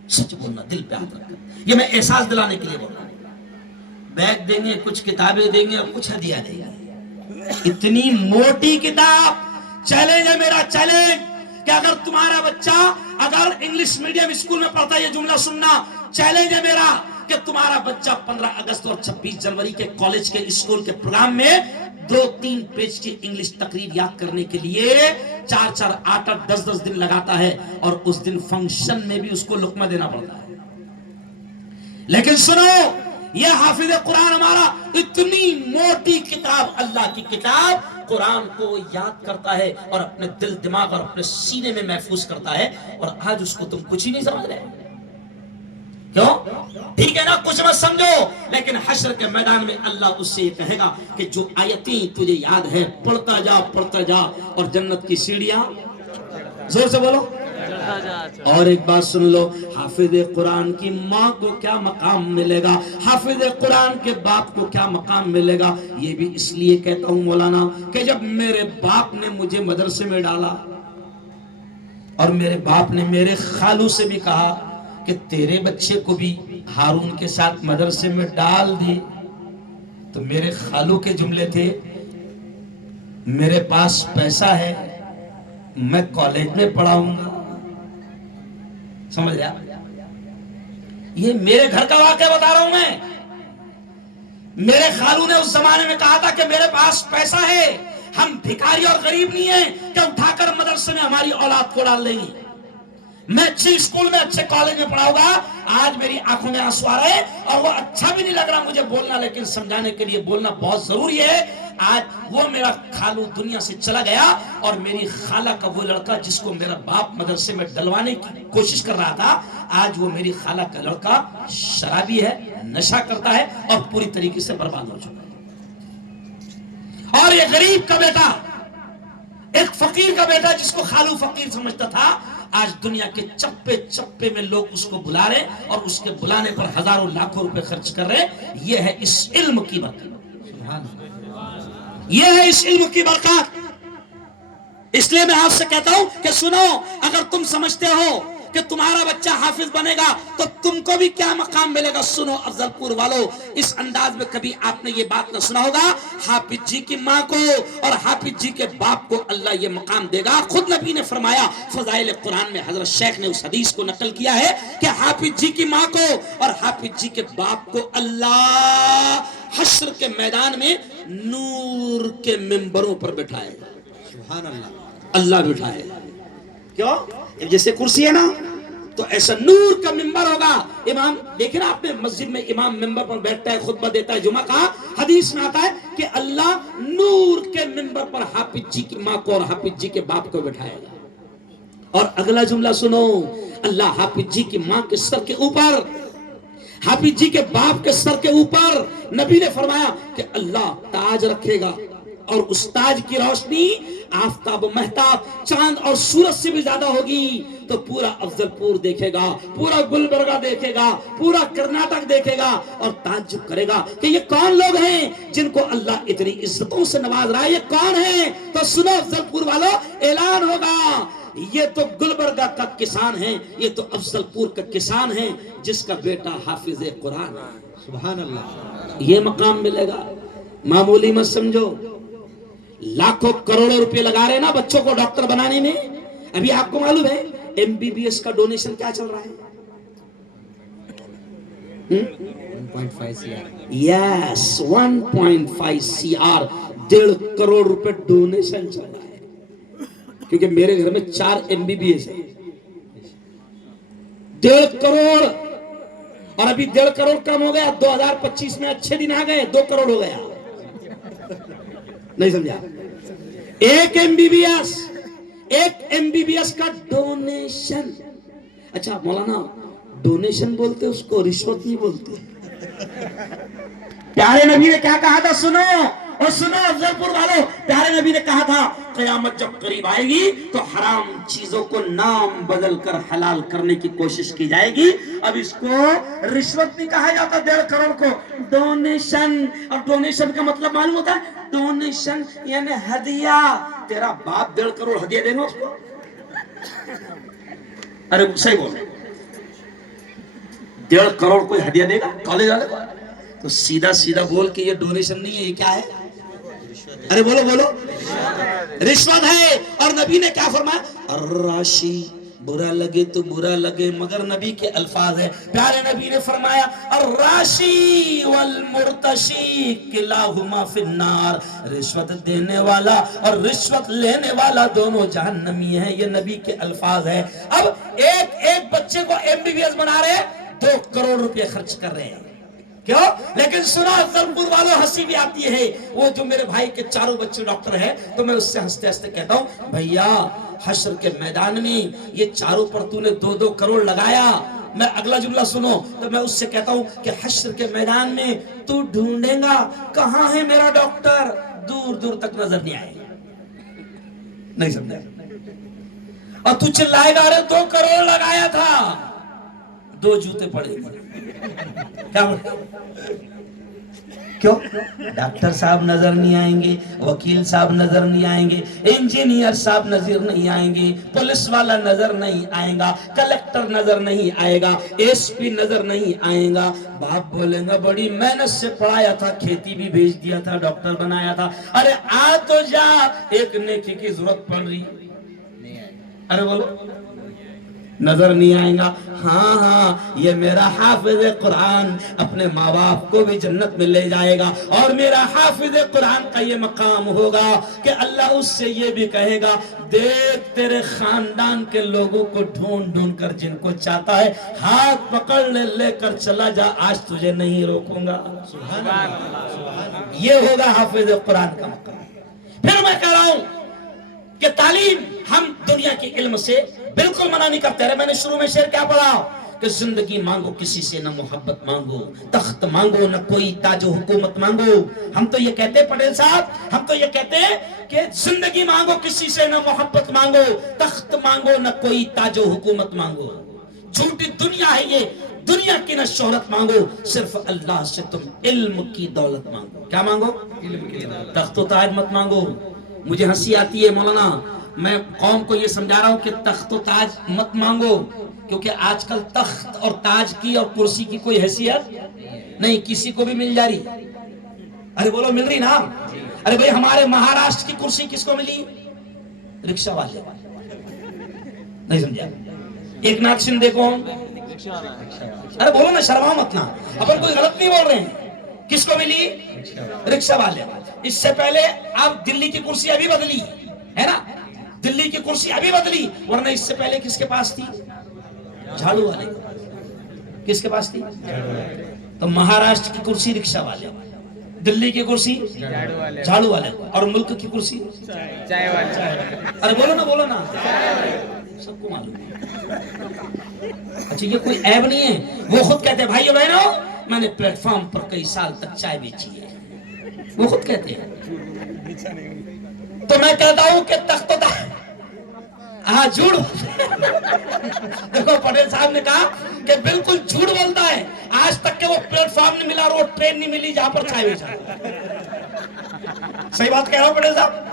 سچ بولنا، دل پہ ہاتھ رکھ کر، یہ میں احساس دلانے کے لیے بول رہا ہوں۔ بیگ دیں گے، کچھ کتابیں دیں گے اور کچھ ہدیہ دیں گے۔ اتنی موٹی کتاب، چیلنج ہے میرا، چیلنج کہ اگر تمہارا بچہ اگر انگلش میڈیم اسکول میں پڑھتا ہے، یہ جملہ سننا، چیلنج ہے میرا کہ تمہارا بچہ 15 اگست اور 26 جنوری کے کالج کے اسکول کے پروگرام میں 2-3 پیج کی انگلش تقریر یاد کرنے کے لیے 4-4 8-8 10-10 دن لگاتا ہے، اور اس دن فنکشن میں بھی اس کو لقمہ دینا پڑتا ہے۔ لیکن سنو، یہ حافظ قرآن ہمارا اتنی موٹی کتاب، اللہ کی کتاب، قرآن کو یاد کرتا ہے اور اپنے دل، دماغ اور اپنے سینے میں محفوظ کرتا ہے، اور آج اس کو تم کچھ ہی نہیں سمجھ رہے۔ کیوں؟ ٹھیک ہے نا، کچھ مت سمجھو، لیکن حشر کے میدان میں اللہ اس سے یہ کہے گا کہ جو آیتیں تجھے یاد ہے پڑھتا جا اور جنت کی سیڑھیاں، زور سے بولو، اور ایک بات سن لو، حافظ قرآن کی ماں کو کیا مقام ملے گا، حافظ قرآن کے باپ کو کیا مقام ملے گا، یہ بھی اس لیے کہتا ہوں مولانا کہ جب میرے باپ نے مجھے مدرسے میں ڈالا اور میرے باپ نے میرے خالو سے بھی کہا کہ تیرے بچے کو بھی ہارون کے ساتھ مدرسے میں ڈال دی، تو میرے خالو کے جملے تھے، میرے پاس پیسہ ہے، میں کالج میں پڑھاؤں گا۔ سمجھ رہا؟ یہ میرے گھر کا واقعہ بتا رہا ہوں میں. میرے خالو نے اس زمانے میں کہا تھا کہ میرے پاس پیسہ ہے, ہم بھکاری اور غریب نہیں ہیں کہ اٹھا کر مدرسے میں ہماری اولاد کو ڈال دیں گے. میں اچھے اسکول میں اچھے کالج میں پڑھاؤں گا. آج میری آنکھوں میں آنسو آ رہے اور وہ اچھا بھی نہیں لگ رہا مجھے بولنا, لیکن سمجھانے کے لیے بولنا بہت ضروری ہے. آج وہ میرا خالو دنیا سے چلا گیا اور میری خالہ کا وہ لڑکا جس کو میرا باپ مدرسے میں ڈلوانے کی کوشش کر رہا تھا, آج وہ میری خالہ کا لڑکا شرابی ہے, نشہ کرتا ہے اور پوری طریقے سے برباد ہو چکا ہے. اور یہ غریب کا بیٹا, ایک فقیر کا بیٹا جس کو خالو فقیر سمجھتا تھا, آج دنیا کے چپے چپے میں لوگ اس کو بلا رہے اور اس کے بلانے پر ہزاروں لاکھوں روپے خرچ کر رہے. یہ ہے اس علم کی برکت, یہ ہے اس علم کی برکت. اس لیے میں آپ سے کہتا ہوں کہ سنو, اگر تم سمجھتے ہو کہ تمہارا بچہ حافظ بنے گا تو تم کو بھی کیا مقام ملے گا. سنو افضل پور والو, اس انداز میں کبھی آپ نے یہ بات نہ سنا ہوگا, حافظ جی کی ماں کو اور حافظ جی کے باپ کو اللہ یہ مقام دے گا. خود نبی نے فرمایا, فضائل قرآن میں حضرت شیخ نے اس حدیث کو نقل کیا ہے کہ حافظ جی کی ماں کو اور حافظ جی کے باپ کو اللہ حشر کے میدان میں نور کے ممبروں پر بٹھائے گا. سبحان اللہ, اللہ بٹھائے گا. کیوں؟ جیسے کرسی ہے نا, تو ایسا نور کا ممبر ہوگا. امام دیکھیں نا, آپ نے مسجد میں امام ممبر پر بیٹھتا ہے, خطبہ دیتا ہے جمعہ کا, حدیث میں آتا ہے کہ اللہ نور کے ممبر پر حافظ جی کی ماں کو اور حافظ جی کے باپ کو بٹھائے گا. اور اگلا جملہ سنو, اللہ حافظ جی کی ماں کے سر کے اوپر, حافظ جی کے باپ کے سر کے اوپر نبی نے فرمایا کہ اللہ تاج رکھے گا, اور اس تاج کی روشنی آفتاب و مہتاب, چاند اور سورج سے بھی زیادہ ہوگی. تو پورا افضل پور دیکھے گا, پورا گلبرگہ دیکھے گا, پورا کرناٹک دیکھے گا اور تعجب کرے گا کہ یہ کون لوگ ہیں جن کو اللہ اتنی عزتوں سے نواز رہا ہے, یہ کون ہیں. تو سنو افضل پور والو, اعلان ہوگا, یہ تو گلبرگہ کا کسان ہے, یہ تو افضل پور کا کسان ہے جس کا بیٹا حافظ قرآن ہے. سبحان اللہ, یہ مقام ملے گا. معمولی مت سمجھو, لاکھوں کروڑوں روپے لگا رہے نا بچوں کو ڈاکٹر بنانے میں. ابھی آپ کو معلوم ہے MBBS کا ڈونیشن کیا چل رہا ہے؟ 1.5 CR. یس, 1.5 CR, 1.5 کروڑ روپے ڈونیشن چل رہا ہے. کیونکہ میرے گھر میں 4 MBBS ہے. 1.5 کروڑ, اور ابھی 1.5 کروڑ کم ہو گیا. 2025 میں اچھے دن آ گئے, 2 کروڑ ہو گیا. نہیں سمجھا؟ ایک MBBS کا ڈونیشن. اچھا مولانا, ڈونیشن بولتے اس کو, رشوت نہیں بولتے. پیارے نبی نے کیا کہا تھا سنو, اور سنو افضل پور والو, پیارے نبی نے کہا تھا قیامت جب قریب آئے گی تو حرام چیزوں کو نام بدل کر حلال کرنے کی کوشش کی جائے گی. اب اس کو رشوت نہیں کہا جاتا, 1.5 کروڑ کو ڈونیشن. اور ڈونیشن کا مطلب معلوم ہوتا ہے, ڈونیشن یعنی ہدیہ. تیرا باپ 1.5 کروڑ ہدیہ دے گا اس کو؟ ارے صحیح بول, 1.5 کروڑ کوئی ہدیہ دے گا کالج والے کو؟ تو سیدھا سیدھا بول کہ یہ ڈونیشن نہیں ہے, یہ کیا ہے؟ ارے بولو بولو, رشوت ہے. اور نبی نے کیا فرمایا, الراشی, برا لگے تو برا لگے مگر نبی کے الفاظ ہے. پیارے نبی نے فرمایا الراشی والمرتشی کلاہما فی النار, رشوت دینے والا اور رشوت لینے والا دونوں جہنمی ہیں. یہ نبی کے الفاظ ہے. اب ایک بچے کو MBBS بنا رہے, 2 کروڑ روپے خرچ کر رہے ہیں. کیوں؟ لیکن سنا افضل پور والوں, ہنسی بھی آتی ہے. وہ جو میرے بھائی کے 4 بچے ڈاکٹر ہیں, تو میں اس سے ہنستے ہنستے کہتا ہوں, بھیا حشر کے میدان میں یہ 4 پر تو نے 2-2 کروڑ لگایا. میں اگلا جملہ سنو, تو میں اس سے کہتا ہوں کہ حشر کے میدان میں تو ڈھونڈے گا کہاں ہے میرا ڈاکٹر, دور دور تک نظر نہیں آئے گا. نہیں سمجھا؟ اور تو چلائے گا, ارے 2 کروڑ لگایا تھا, 2 جوتے پڑے گا. کیوں؟ ڈاکٹر صاحب نظر نہیں آئیں گے, وکیل صاحب نظر نہیں آئیں گے, انجینئر صاحب نظر نہیں آئیں گے, پولیس والا نظر نہیں آئے گا, کلیکٹر نظر نہیں آئے گا, SP نظر نہیں آئے گا. باپ بولیں گا بڑی محنت سے پڑھایا تھا, کھیتی بھی بھیج دیا تھا, ڈاکٹر بنایا تھا. ارے آ تو جا, ایک نیکی کی ضرورت پڑ رہی. ارے بولو, نظر نہیں آئے گا. ہاں ہاں یہ میرا حافظ قرآن اپنے ماں باپ کو بھی جنت میں لے جائے گا, اور میرا حافظ قرآن کا یہ مقام ہوگا کہ اللہ اس سے یہ بھی کہے گا دیکھ تیرے خاندان کے لوگوں کو ڈھونڈ ڈھونڈ کر جن کو چاہتا ہے ہاتھ پکڑ لے کر چلا جا, آج تجھے نہیں روکوں گا. یہ ہوگا حافظ قرآن کا مقام. پھر میں کہہ رہا ہوں کہ تعلیم ہم دنیا کے علم سے بالکل منع نہیں کرتے رہے. میں نے شروع میں شعر کیا پڑھا کہ زندگی مانگو کسی سے نہ محبت مانگو, تخت مانگو نہ کوئی تاج و حکومت مانگو. ہم تو یہ کہتے پٹیل صاحب, ہم تو یہ کہتے ہیں کہ زندگی مانگو کسی سے نہ محبت مانگو, تخت مانگو نہ کوئی تاج و حکومت مانگو. جھوٹی دنیا ہے یہ, دنیا کی نہ شہرت مانگو, صرف اللہ سے تم علم کی دولت مانگو. کیا مانگو؟ علم کی دولت. تخت و تاج مت مانگو. مجھے ہنسی آتی ہے مولانا, میں قوم کو یہ سمجھا رہا ہوں کہ تخت و تاج مت مانگو, کیونکہ آج کل تخت اور تاج کی اور کرسی کی کوئی حیثیت نہیں, کسی کو بھی مل جا رہی. ارے بولو مل رہی نا. ارے بھئی ہمارے مہاراشٹر کی کرسی کس کو ملی؟ رکشہ والے. نہیں سمجھا؟ ایک ناتھ شندے کو. ارے بولو نا, شرماؤ مت نا, اپن کوئی غلط نہیں بول رہے ہیں. کس کو ملی؟ رکشہ والے. اس سے پہلے آپ دلی کی کرسی ابھی بدلی ہے نا, دلی کی کرسی ابھی بدلی, ورنہ اس سے پہلے کس کے پاس تھی؟ جھاڑو والے. کس کے پاس تھی؟ تو مہاراشٹر کی کرسی رکشہ والے, دلی کی کرسی جھاڑو والے, اور ملک کی کرسی چائے والے. ارے بولو نا سب کو معلوم ہے. اچھا یہ کوئی عیب نہیں ہے, وہ خود کہتے ہیں بھائیو بہنوں میں نے پلیٹ فارم پر کئی سال تک چائے بیچی ہے, وہ خود کہتے ہیں. تو میں کہتا ہوں کہ تخت ہاں جھوٹ. دیکھو پٹیل صاحب نے کہا کہ بالکل جھوٹ بولتا ہے, آج تک کہ وہ پلیٹ فارم نہیں ملا اور وہ ٹرین نہیں ملی جہاں پر چائے بیچا. صحیح بات کہہ رہا ہوں پٹیل صاحب.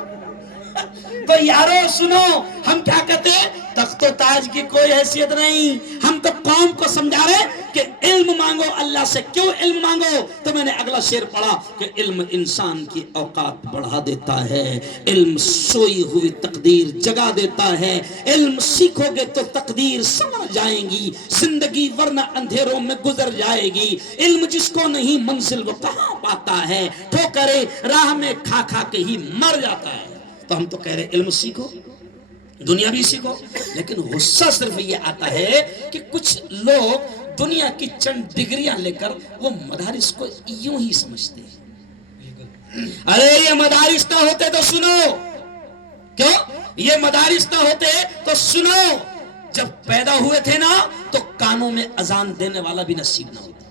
تو یارو سنو, ہم کیا کہتے ہیں تخت و تاج کی کوئی حیثیت نہیں. ہم تو قوم کو سمجھا رہے کہ علم مانگو اللہ سے. کیوں علم مانگو؟ تو میں نے اگلا شعر پڑھا کہ علم انسان کی اوقات بڑھا دیتا ہے, علم سوئی ہوئی تقدیر جگا دیتا ہے. علم سیکھو گے تو تقدیر سمجھ جائیں گی زندگی, ورنہ اندھیروں میں گزر جائے گی. علم جس کو نہیں منزل وہ کہاں پاتا ہے, ٹھوکرے راہ میں کھا کھا کے ہی مر جاتا ہے. تو ہم تو کہہ رہے علم سیکھو, دنیا بھی سیکھو, لیکن غصہ صرف یہ آتا ہے کہ کچھ لوگ دنیا کی چند ڈگریاں لے کر وہ مدارس کو یوں ہی سمجھتے ہیں. ارے یہ مدارس نہ ہوتے تو سنو, کیوں یہ مدارس نہ ہوتے تو سنو, جب پیدا ہوئے تھے نا تو کانوں میں اذان دینے والا بھی نصیب نہ ہوتا.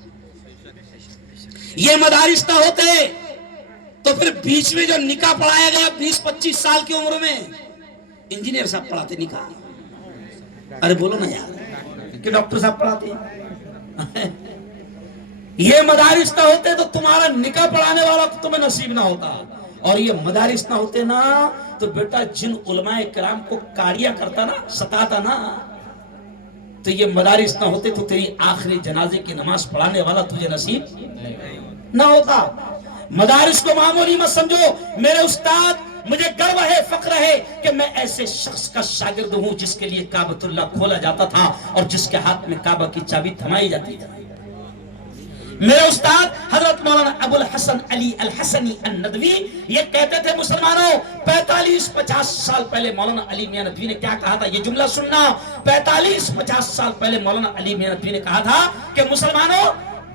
یہ مدارس نہ ہوتے تو پھر بیچ میں جو نکاح پڑھایا گیا 20-25 سال کی عمر میں, انجینئر صاحب پڑھاتے نکاح. ارے بولو نا یار, کہ ڈاکٹر صاحب پڑھاتے ہیں. یہ مدارس نہ ہوتے تو تمہارا نکاح پڑھانے والا تمہیں نصیب نہ ہوتا, اور یہ مدارس نہ ہوتے نا تو بیٹا جن علماء کرام کو کاڑیاں کرتا نا, ستاتا نا, تو یہ مدارس نہ ہوتے تو تیری آخری جنازے کی نماز پڑھانے والا تجھے نصیب نہ ہوتا. مدارس کو معمولی مت سمجھو. میرے استاد, مجھے گرو ہے, فخر ہے کہ میں ایسے شخص کا شاگرد ہوں جس کے لیے کعبۃ اللہ کھولا جاتا تھا اور جس کے ہاتھ میں کعبہ کی چابی تھمائی جاتی تھی. میرے استاد حضرت مولانا ابو الحسن علی الحسنی الندوی یہ کہتے تھے مسلمانوں, 45-50 سال پہلے مولانا علی میاں ندوی نے کیا کہا تھا, یہ جملہ سننا. 45-50 سال پہلے مولانا علی میاں ندوی نے کہا تھا کہ مسلمانوں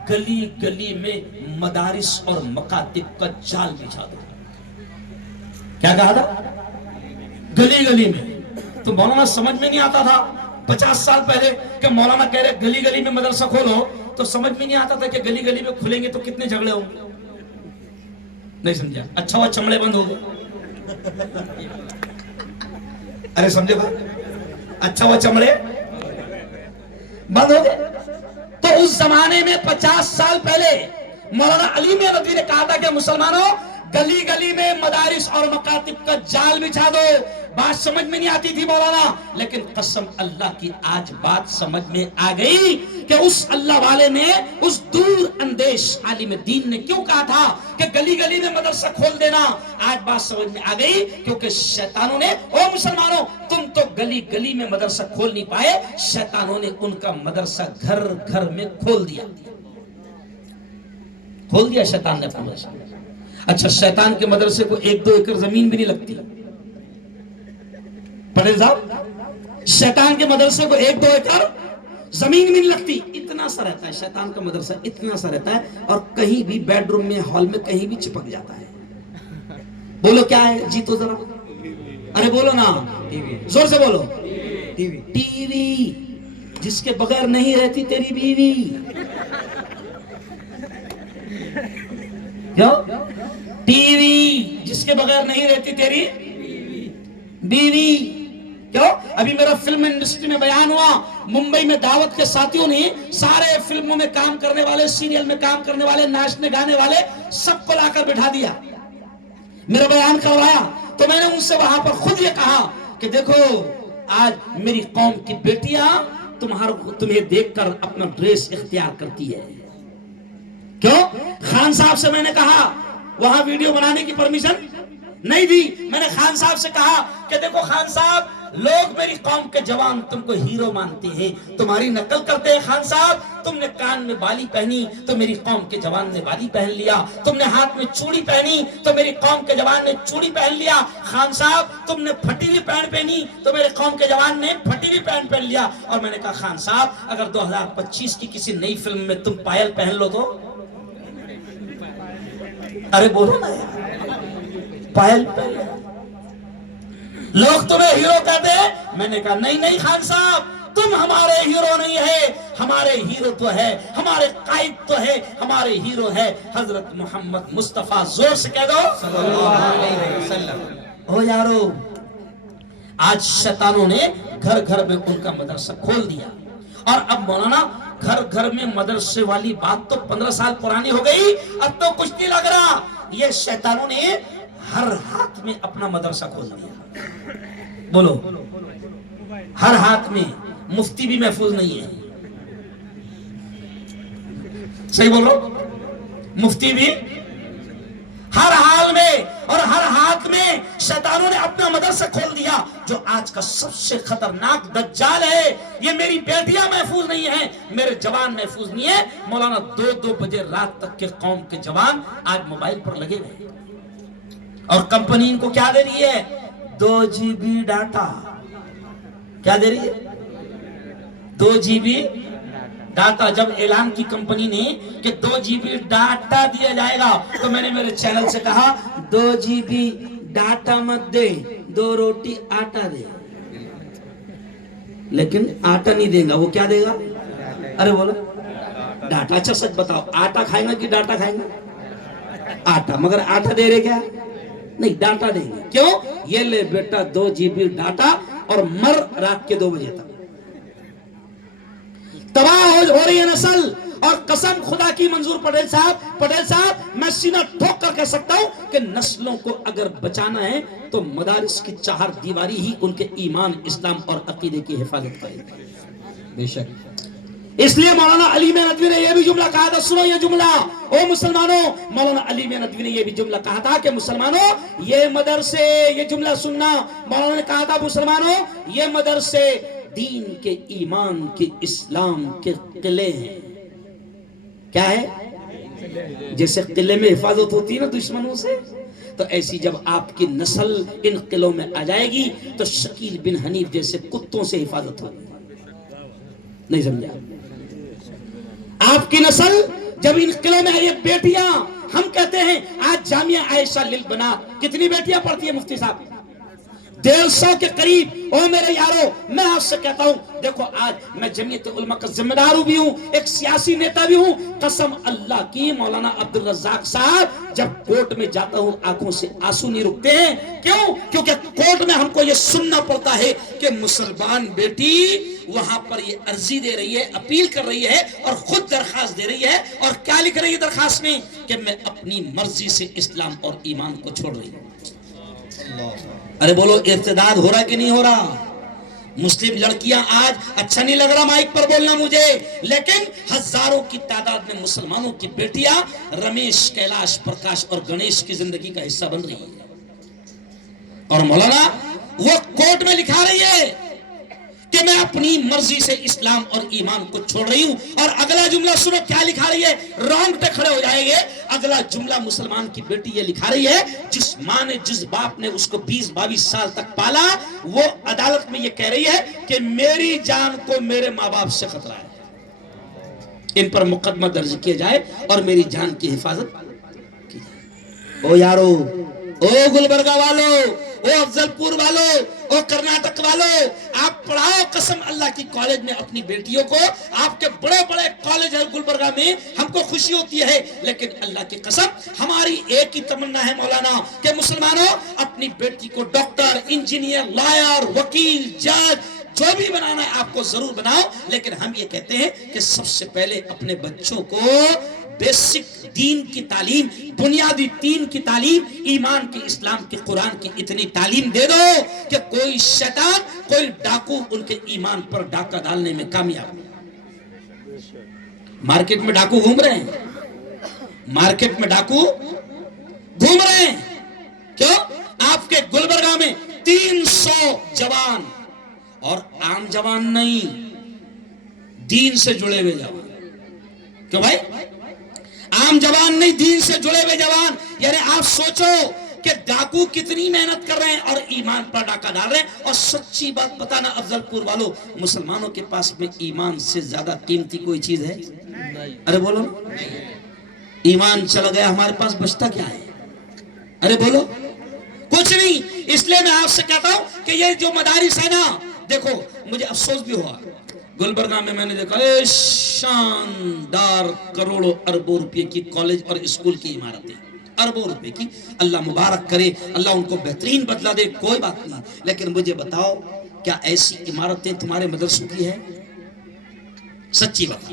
گلی گلی میں مدارس اور مکاتب کا جال بچھا دو. کیا کہا تھا؟ گلی گلی میں. تو مولانا سمجھ میں نہیں آتا تھا 50 سال پہلے کہ مولانا کہہ رہے گلی گلی میں مدرسہ کھولو, تو سمجھ میں نہیں آتا تھا کہ گلی گلی میں کھلیں گے تو کتنے جھگڑے ہوں گے. نہیں سمجھا؟ اچھا وہ چمڑے بند ہو گئے. ارے سمجھے بھائی, اچھا وہ چمڑے بند ہو گئے. تو اس زمانے میں 50 سال پہلے مولانا علی میاں ندوی نے کہا تھا کہ مسلمانوں گلی گلی میں مدارس اور مکاتب کا جال بچھا دو. بات سمجھ میں نہیں آتی تھی مولانا، لیکن قسم اللہ کی آج بات سمجھ میں آ گئی کہ اس اللہ والے نے، اس دور اندیش عالم دین نے کیوں کہا تھا کہ گلی گلی میں مدرسہ کھول دینا۔ آج بات سمجھ میں آ گئی، کیونکہ شیطانوں نے، او مسلمانوں تم تو گلی گلی میں مدرسہ کھول نہیں پائے، شیطانوں نے ان کا مدرسہ گھر گھر میں کھول دیا شیطان نے اپنا مدرسہ۔ اچھا، شیطان کے مدرسے کو 1-2 ایکڑ زمین بھی نہیں لگتی پٹیل صاحب، شیطان کے مدرسے کو 1-2 ایکڑ زمین بھی نہیں لگتی، اتنا سا رہتا ہے شیطان کا مدرسہ، اتنا سا رہتا ہے، اور کہیں بھی بیڈ روم میں، ہال میں کہیں بھی چپک جاتا ہے۔ بولو کیا ہے جی؟ تو ذرا ارے بولو نا، زور سے بولو، ٹی وی، جس کے بغیر نہیں رہتی تیری بیوی۔ کیوں؟ ٹی وی جس کے بغیر نہیں رہتی تیری بیوی۔ کیوں؟ ابھی میرا فلم انڈسٹری میں بیان ہوا، ممبئی میں دعوت کے ساتھیوں نے سارے فلموں میں کام کرنے والے، سیریل میں کام کرنے والے، ناچنے گانے والے سب کو لا کر بٹھا دیا، میرا بیان کروایا، تو میں نے ان سے وہاں پر خود یہ کہا کہ دیکھو آج میری قوم کی بیٹیاں تمہیں دیکھ کر اپنا ڈریس اختیار کرتی ہے۔ کیوں؟ خان صاحب سے میں نے کہا، وہاں ویڈیو بنانے کی پرمیشن نہیں دی، میں نے خان صاحب سے کہا کہ دیکھو خان صاحب، لوگ میری قوم کے جوان تم کو ہیرو مانتے ہیں، تمہاری نقل کرتے ہیں۔ خان صاحب تم نے کان میں بالی پہنی تو میری قوم کے جوان نے بالی پہن لیا، تم نے ہاتھ میں چوڑی پہنی تو میری قوم کے جوان نے چوڑی پہن لیا، خان صاحب تم نے پھٹی ہوئی پینٹ پہنی تو میرے قوم کے جوان نے پھٹی ہوئی پینٹ پہن لیا۔ اور میں نے کہا خان صاحب اگر 2025 کی کسی نئی فلم میں تم پائل پہن لو تو؟ ارے بولو نا یار، پائل پہن لو، لوگ تمہیں ہیرو کہتے ہیں۔ میں نے کہا نہیں خان صاحب، تم ہمارے ہیرو نہیں ہے، ہمارے ہیرو تو ہے، ہمارے قائد تو ہے، ہمارے ہیرو ہے حضرت محمد مصطفیٰ۔ زور سے کہہ دو صلی اللہ علیہ وسلم۔ او یارو، آج شیطانوں نے گھر گھر میں ان کا مدرسہ کھول دیا، اور اب مولانا گھر گھر میں مدرسے والی بات تو 15 سال پرانی ہو گئی، اب تو کچھ نہیں لگ رہا۔ یہ شیطانوں نے ہر ہاتھ میں اپنا مدرسہ کھول دیا۔ بولو، ہر ہاتھ میں، مفتی بھی محفوظ نہیں ہے، صحیح بولو، مفتی بھی ہر حال میں اور ہر ہاتھ میں شیطانوں نے اپنا مدرسہ کھول دیا۔ جو آج کا سب سے خطرناک دجال ہے، یہ میری بیٹیاں محفوظ نہیں ہیں، میرے جوان محفوظ نہیں ہیں۔ مولانا 2 بجے رات تک کے قوم کے جوان آج موبائل پر لگے ہوئے، اور کمپنی ان کو کیا دے رہی ہے؟ 2 GB ڈاٹا۔ کیا دے رہی ہے؟ 2 GB ڈاٹا۔ جب اعلان کی کمپنی نے کہ 2 GB ڈاٹا دیا جائے گا، تو میں نے میرے چینل سے کہا 2 GB ڈاٹا مت دے، 2 روٹی آٹا دے۔ لیکن آٹا نہیں دے گا، وہ کیا دے گا؟ ارے بولو ڈاٹا۔ اچھا سچ بتاؤ، آٹا کھائیں گا کہ ڈاٹا کھائیں گا؟ آٹا، مگر آٹا دے رہے کیا؟ نہیں، ڈاٹا دیں گے۔ کیوں؟ یہ لے بیٹا 2 GB ڈاٹا اور مر رات کے 2 بجے تک۔ تباہ ہو رہی ہے نسل، اور قسم خدا کی منظور پٹیل صاحب میں سینہ ٹھوک کر کہہ سکتا ہوں کہ نسلوں کو اگر بچانا ہے تو مدارس کی 4 دیواری ہی ان کے ایمان، اسلام اور عقیدے کی حفاظت کرے گی۔ بے شک۔ اس لیے مولانا علی میں ندوی نے یہ بھی جملہ کہا تھا، سنو یہ جملہ او مسلمانوں، مولانا علی میں ندوی نے یہ بھی جملہ کہا تھا کہ مسلمانوں یہ مدرسے، یہ جملہ سننا، مولانا نے کہا تھا مسلمانوں یہ مدرسے دین کے، ایمان کے، اسلام کے قلعے ہیں۔ کیا ہے؟ جیسے قلعے میں حفاظت ہوتی ہے نا دشمنوں سے، تو ایسی جب آپ کی نسل ان قلعوں میں آ جائے گی تو شکیل بن حنیف جیسے کتوں سے حفاظت ہوگی۔ نہیں سمجھا؟ آپ کی نسل جب ان قلعوں میں ہے، یہ بیٹیاں، ہم کہتے ہیں آج جامعہ عائشہ للبنات کتنی بیٹیاں پڑھتی ہیں مفتی صاحب؟ 150 کے قریب۔ او میرے یارو، میں آپ سے کہتا ہوں، دیکھو آج میں جمعیت علماء کا ذمہ دار بھی ہوں، ایک سیاسی نیتا بھی ہوں، قسم اللہ کی مولانا عبدالرزاق صاحب جب کورٹ میں جاتا ہوں آنکھوں سے آنسو نہیں رکتے ہیں۔ کیوں؟ کیونکہ کورٹ میں ہم کو یہ سننا پڑتا ہے کہ مسلمان بیٹی وہاں پر یہ عرضی دے رہی ہے، اپیل کر رہی ہے، اور خود درخواست دے رہی ہے، اور کیا لکھ رہی ہے درخواست میں؟ کہ میں اپنی مرضی سے اسلام اور ایمان کو چھوڑ رہی ہوں۔ ارے بولو ارتداد ہو رہا کہ نہیں ہو رہا؟ مسلم لڑکیاں آج اچھا نہیں لگ رہا مائک پر بولنا مجھے، لیکن ہزاروں کی تعداد میں مسلمانوں کی بیٹیاں رمیش، کیلاش، پرکاش اور گنیش کی زندگی کا حصہ بن رہی ہے، اور مولانا وہ کوٹ میں لکھا رہی ہے کہ میں اپنی مرضی سے اسلام اور ایمان کو چھوڑ رہی ہوں، اور اگلا جملہ سنو کیا لکھا رہی ہے، رونگ پہ کھڑے ہو جائیں گے۔ اگلا جملہ مسلمان کی بیٹی یہ لکھا رہی ہے، جس ماں نے، جس باپ نے اس کو 20-22 سال تک پالا، وہ عدالت میں یہ کہہ رہی ہے کہ میری جان کو میرے ماں باپ سے خطرہ ہے، ان پر مقدمہ درج کیا جائے اور میری جان کی حفاظت کی جائے۔ او یارو، او گلبرگہ والو، او افضل پور والو، او کرناٹک والو، آپ پڑھاؤ قسم اللہ کی کالج میں اپنی بیٹیوں کو، آپ کے بڑے بڑے کالج ہے گلبرگہ میں، ہم کو خوشی ہوتی ہے، لیکن اللہ کی قسم ہماری ایک ہی تمنا ہے مولانا کہ مسلمانوں اپنی بیٹی کو ڈاکٹر، انجینئر، لائر، وکیل، جج جو بھی بنانا ہے آپ کو ضرور بناؤ، لیکن ہم یہ کہتے ہیں کہ سب سے پہلے اپنے بچوں کو بیسک دین کی تعلیم، بنیادی دین کی تعلیم، ایمان کی، اسلام کی، قرآن کی اتنی تعلیم دے دو کہ کوئی شیطان، کوئی ڈاکو ان کے ایمان پر ڈاکہ ڈالنے میں کامیاب نہیں۔ مارکیٹ میں ڈاکو گھوم رہے ہیں، مارکیٹ میں ڈاکو گھوم رہے ہیں، کیوں؟ آپ کے گلبرگہ میں 300 جوان، اور عام جوان نہیں، دین سے جڑے ہوئے جوان، کیوں بھائی؟ عام جوان نہیں، دین سے جڑے ہوئے جوان، یعنی آپ سوچو کہ ڈاکو کتنی محنت کر رہے ہیں اور ایمان پر ڈاکہ ڈال رہے ہیں۔ اور سچی بات بتانا افضل پور والوں، مسلمانوں کے پاس میں ایمان سے زیادہ قیمتی کوئی چیز ہے؟ ارے بولو، ایمان چلا گیا ہمارے پاس بچتا کیا ہے؟ ارے بولو، کچھ نہیں۔ اس لیے میں آپ سے کہتا ہوں کہ یہ جو مدارس ہے نا، دیکھو مجھے افسوس بھی ہوا، گلبرگہ میں نے دیکھا شاندار کروڑوں اربوں روپے کی کالج اور اسکول کی عمارتیں، اربوں روپے کی، اللہ مبارک کرے، اللہ ان کو بہترین بدلہ دے، کوئی بات نہیں، لیکن مجھے بتاؤ کیا ایسی عمارتیں تمہارے مدرسوں کی ہے؟ سچی بات،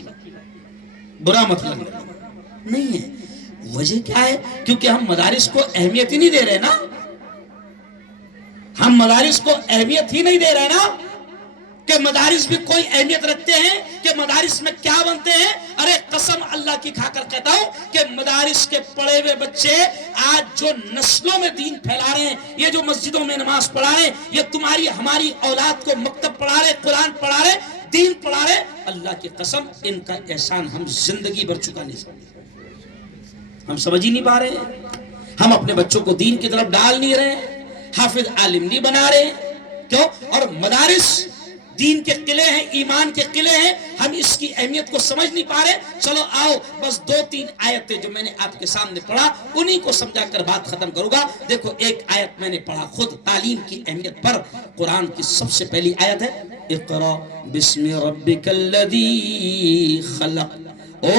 برا مطلب نہیں ہے۔ وجہ کیا ہے؟ کیونکہ ہم مدارس کو اہمیت ہی نہیں دے رہے نا، ہم مدارس کو اہمیت ہی نہیں دے رہے نا، کہ مدارس بھی کوئی اہمیت رکھتے ہیں کہ مدارس میں کیا بنتے ہیں۔ ارے قسم اللہ کی کھا کر کہتا ہوں کہ مدارس کے پڑھے ہوئے بچے آج جو نسلوں میں دین پھیلا رہے ہیں، یہ جو مسجدوں میں نماز پڑھا رہے ہیں، یہ تمہاری ہماری اولاد کو مکتب پڑھا رہے، قرآن پڑھا رہے، دین پڑھا رہے، اللہ کی قسم ان کا احسان ہم زندگی بھر چکا نہیں سکتے۔ ہم سمجھ ہی نہیں پا رہے ہیں، ہم اپنے بچوں کو دین کی طرف ڈال نہیں رہے، حافظ عالم نہیں بنا رہے، کیوں؟ اور مدارس دین کے قلعے ہیں، ایمان کے قلعے ہیں، ہم اس کی اہمیت کو سمجھ نہیں پا رہے۔ چلو آؤ بس 2-3 آیتیں جو میں نے آپ کے سامنے پڑھا انہی کو سمجھا کر بات ختم کروں گا۔ دیکھو ایک آیت میں نے پڑھا خود تعلیم کی اہمیت پر، قرآن کی سب سے پہلی آیت ہے اقرأ بسم ربک الذی خلق۔ او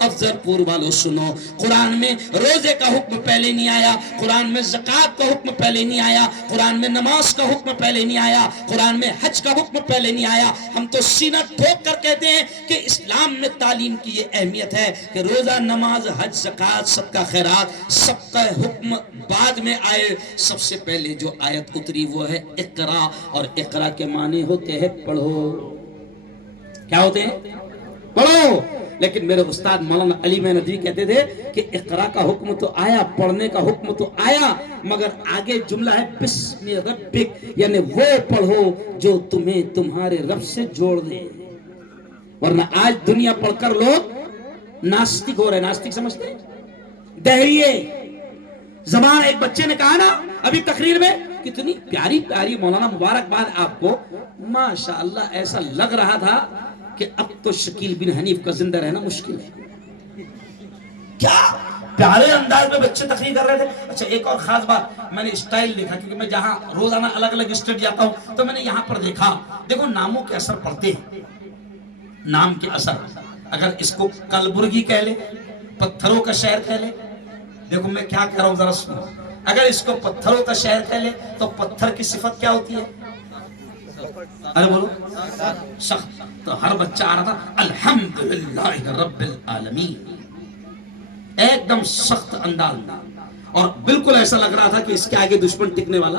افضل پور والو سنو، قرآن میں روزے کا حکم پہلے نہیں آیا، قرآن میں زکوٰۃ کا حکم پہلے نہیں آیا، قرآن میں نماز کا حکم پہلے نہیں آیا، قرآن میں حج کا حکم پہلے نہیں آیا۔ ہم تو سینہ ٹھوک کر کہتے ہیں کہ اسلام میں تعلیم کی یہ اہمیت ہے کہ روزہ، نماز، حج، زکوٰۃ، صدقہ خیرات سب کا حکم بعد میں آئے، سب سے پہلے جو آیت اتری وہ ہے اقرا، اور اقرا کے معنی ہوتے ہیں پڑھو۔ کیا ہوتے ہیں؟ پڑھو۔ لیکن میرے استاد مولانا علی میں ندوی کہتے تھے کہ اقرا کا حکم تو آیا، پڑھنے کا حکم تو آیا، مگر آگے جملہ ہے بسم ربک، یعنی وہ پڑھو جو تمہیں تمہارے رب سے جوڑ دے۔ ورنہ آج دنیا پڑھ کر لوگ ناستک ہو رہے، ناستک سمجھتے ہیں؟ دہریے زبان۔ ایک بچے نے کہا نا ابھی تقریر میں، کتنی پیاری پیاری مولانا مبارکباد آپ کو، ماشاءاللہ ایسا لگ رہا تھا کہ اب تو شکیل بن حنیف کا زندہ رہنا مشکل ہے۔ کیا پیارے انداز میں بچے تقریر کر رہے تھے۔ اچھا ایک اور خاص بات میں نے اسٹائل دیکھا، کیونکہ میں جہاں روزانہ الگ الگ اسٹیٹ جاتا ہوں تو میں نے یہاں پر دیکھا، دیکھو ناموں کے اثر پڑتے ہیں، نام کے اثر، اگر اس کو کلبرگی کہہ لے، پتھروں کا شہر کہہ لے، دیکھو میں کیا کہہ رہا ہوں ذرا سنو، اگر اس کو پتھروں کا شہر کہہ لے تو پتھر کی صفت کیا ہوتی ہے؟ ارے بولو، سخت۔ تو ہر بچہ آ رہا تھا الحمدللہ رب العالمین، ایک دم سخت انداز میں، اور بالکل ایسا لگ رہا تھا کہ اس کے آگے دشمن ٹکنے والا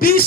20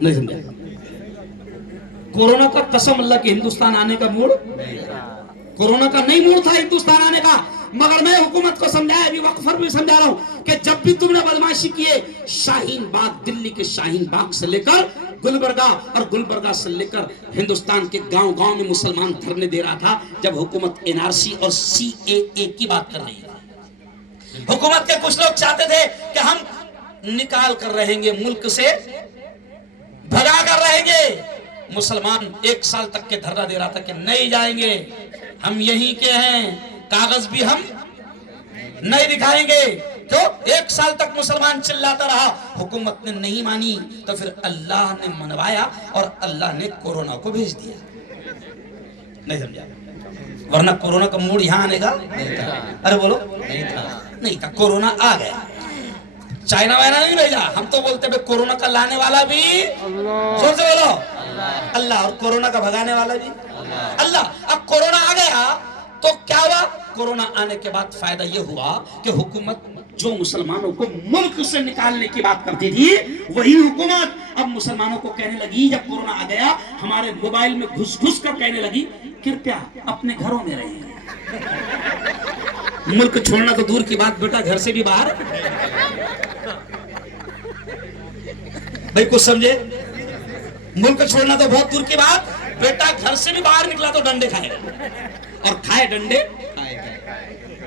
نہیں سمجھا؟ کورونا کا قسم اللہ کے ہندوستان آنے کا موڑ، کورونا کا نہیں موڑ تھا ہندوستان آنے کا، مگر میں حکومت کو سمجھایا، ابھی وقفر بھی سمجھا رہا ہوں کہ جب بھی تم نے بدماشی کیے، شاہین باغ، دلی کے شاہین باغ سے لے کر گلبرگہ اور گلبرگہ سے لے کر ہندوستان کے گاؤں گاؤں میں مسلمان دھرنے دے رہا تھا جب حکومت NRC اور CAA کی بات کر رہی تھی۔ حکومت کے کچھ لوگ چاہتے تھے کہ ہم نکال کر رہیں گے، ملک سے بھگا کر رہیں گے۔ مسلمان 1 سال تک کے دھرنا دے رہا تھا کہ نہیں جائیں گے، ہم یہیں کے ہیں، کاغذ بھی ہم نہیں دکھائیں گے۔ تو 1 سال تک مسلمان چلاتا رہا، حکومت نے نہیں مانی، تو پھر اللہ نے منوایا اور اللہ نے کورونا کو بھیج دیا۔ نہیں سمجھا؟ ورنہ کورونا کا موڈ یہاں آنے کا نہیں تھا۔ ارے بولو نہیں تھا، کورونا آ گیا۔ چائنا وائنا نہیں بھیجا، ہم تو بولتے ہیں کورونا کا لانے والا بھی زور سے بولو اللہ، اور کورونا کا بھگانے والا بھی اللہ۔ اب کورونا آ گیا تو کیا ہوا؟ کورونا آنے کے بعد فائدہ یہ ہوا کہ حکومت جو مسلمانوں کو ملک سے نکالنے کی بات کرتی تھی، وہی حکومت اب مسلمانوں کو کہنے لگی، جب کورونا آ گیا ہمارے موبائل میں گھس گھس کر کہنے لگی کرپیا اپنے گھروں میں رہیں۔ ملک چھوڑنا تو دور کی بات بیٹا، گھر سے بھی باہر۔ بھائی کچھ سمجھے؟ ملک چھوڑنا تو بہت دور کی بات بیٹا، گھر سے بھی باہر نکلا تو ڈنڈے کھائے، اور کھائے ڈنڈے،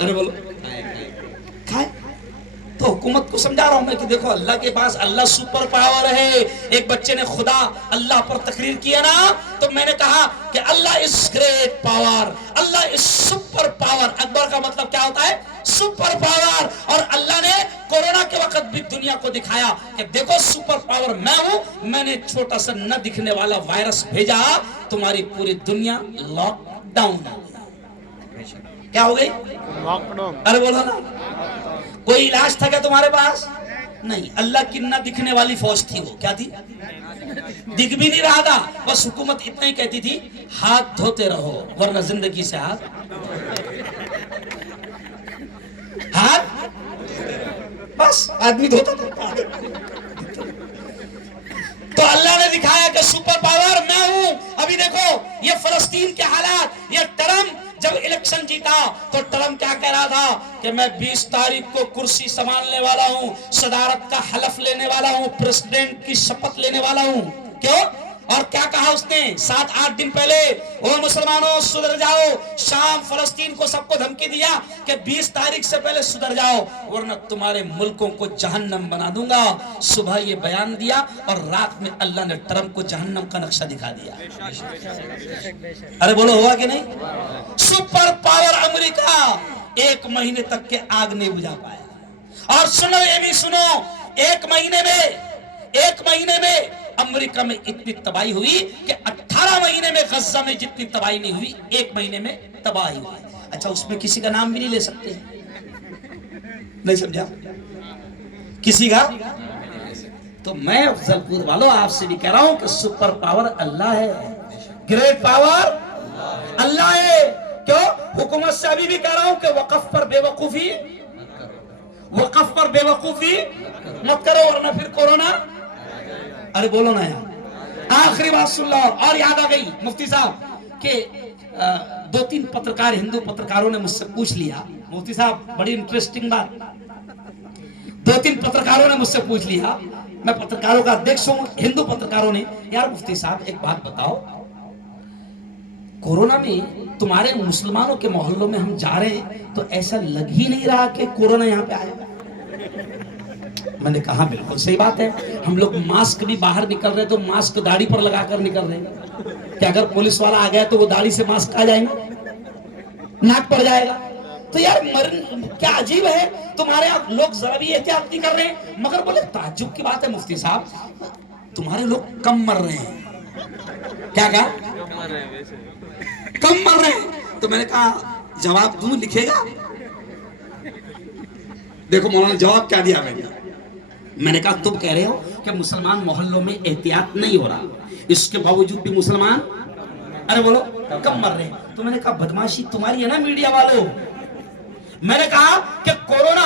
ارے بولو کھائے۔ تو حکومت کو سمجھا رہا ہوں میں کہ دیکھو اللہ کے پاس، اللہ سپر پاور ہے۔ ایک بچے نے خدا اللہ پر تقریر کیا نا، تو میں نے کہا کہ اللہ از گریٹ پاور، اللہ از سپر پاور۔ اکبر کا مطلب کیا ہوتا ہے؟ Super power. اور اللہ نے کورونا کے وقت بھی دنیا کو دکھایا کہ دیکھو سپر پاور میں ہوں، میں نے چھوٹا سا نہ دکھنے والا وائرس بھیجا، تمہاری پوری دنیا لاک ڈاؤن ہو گئی۔ کیا ہو گئی؟ Lock down. ارے بولو نا، کوئی علاج تھا کیا تمہارے پاس؟ نہیں، اللہ کی نہ دکھنے والی فوج تھی۔ وہ کیا تھی؟ دکھ بھی نہیں رہا تھا، بس حکومت اتنا ہی کہتی تھی ہاتھ دھوتے رہو ورنہ زندگی سے ہاتھ بس آدمی دھوتا تھا۔ تو اللہ نے دکھایا کہ سپر پاور میں ہوں۔ ابھی دیکھو یہ فلسطین کے حالات، یہ ٹرمپ جب الیکشن جیتا تو ٹرمپ کیا کہہ رہا تھا کہ میں 20 تاریخ کو کرسی سنبھالنے والا ہوں، صدارت کا حلف لینے والا ہوں، پریزیڈنٹ کی شپت لینے والا ہوں۔ کیوں؟ اور کیا کہا اس نے 7-8 دن پہلے؟ او مسلمانوں سدھر جاؤ، شام فلسطین کو سب کو دھمکی دیا کہ 20 تاریخ سے پہلے سدھر جاؤ ورنہ تمہارے ملکوں کو جہنم بنا دوں گا۔ صبح یہ بیان دیا اور رات میں اللہ نے ٹرمپ کو جہنم کا نقشہ دکھا دیا۔ ارے بولو ہوا کہ نہیں؟ سپر پاور امریکہ 1 مہینے تک کے آگ نہیں بجھا پایا۔ اور سنو یہ بھی سنو، 1 مہینے میں امریکہ میں اتنی تباہی ہوئی کہ 18 مہینے میں غزہ میں جتنی تباہی نہیں ہوئی 1 مہینے میں تباہی ہوئی۔ اچھا اس میں کسی کا نام بھی نہیں لے سکتے؟ نہیں سمجھا؟ کسی کا؟ تو میں افضل پور والوں آپ سے بھی کہہ رہا ہوں کہ سپر پاور اللہ ہے، گریٹ پاور اللہ ہے۔ کیوں؟ حکومت سے ابھی بھی کہہ رہا ہوں کہ وقف پر بے وقوفی مت کرو ورنہ پھر کورونا۔ ارے بولو نا یار، آخری بات سن لو۔ اور یاد آ گئی مفتی صاحب کہ 2-3 پترکار، ہندو پترکاروں نے مجھ سے پوچھ لیا، مفتی صاحب بڑی انٹرسٹنگ بات، 2-3 پترکاروں نے مجھ سے پوچھ لیا، میں پترکاروں کا ادھیکش ہوں، ہندو پترکاروں نے، یار مفتی صاحب ایک بات بتاؤ، کورونا میں تمہارے مسلمانوں کے محلوں میں ہم جا رہے ہیں تو ایسا لگ ہی نہیں رہا کہ کورونا یہاں پہ آیا۔ میں نے کہا بالکل صحیح بات ہے، ہم لوگ ماسک بھی باہر نکل رہے تو ماسک داڑھی پر لگا کر نکل رہے ہیں کہ اگر پولیس والا آ گیا تو وہ داڑھی سے ماسک آ جائیں گے، ناک پڑ جائے گا۔ تو یار کیا عجیب ہے، تمہارے لوگ ذرا بھی احتیاط نہیں کر رہے ہیں۔ مگر بولے تعجب کی بات ہے مفتی صاحب، تمہارے لوگ کم مر رہے ہیں۔ کیا کہا؟ کم مر رہے ہیں۔ تو میں نے کہا جواب دوں، لکھے گا؟ دیکھو مولانا جواب کیا دیا میں نے کہا تم کہہ رہے ہو کہ مسلمان محلوں میں احتیاط نہیں ہو رہا، اس کے باوجود بھی مسلمان ارے بولو کم مر رہے ہیں۔ تو میں نے کہا بدماشی تمہاری ہے نا میڈیا والوں۔ میں نے کہا کہ کورونا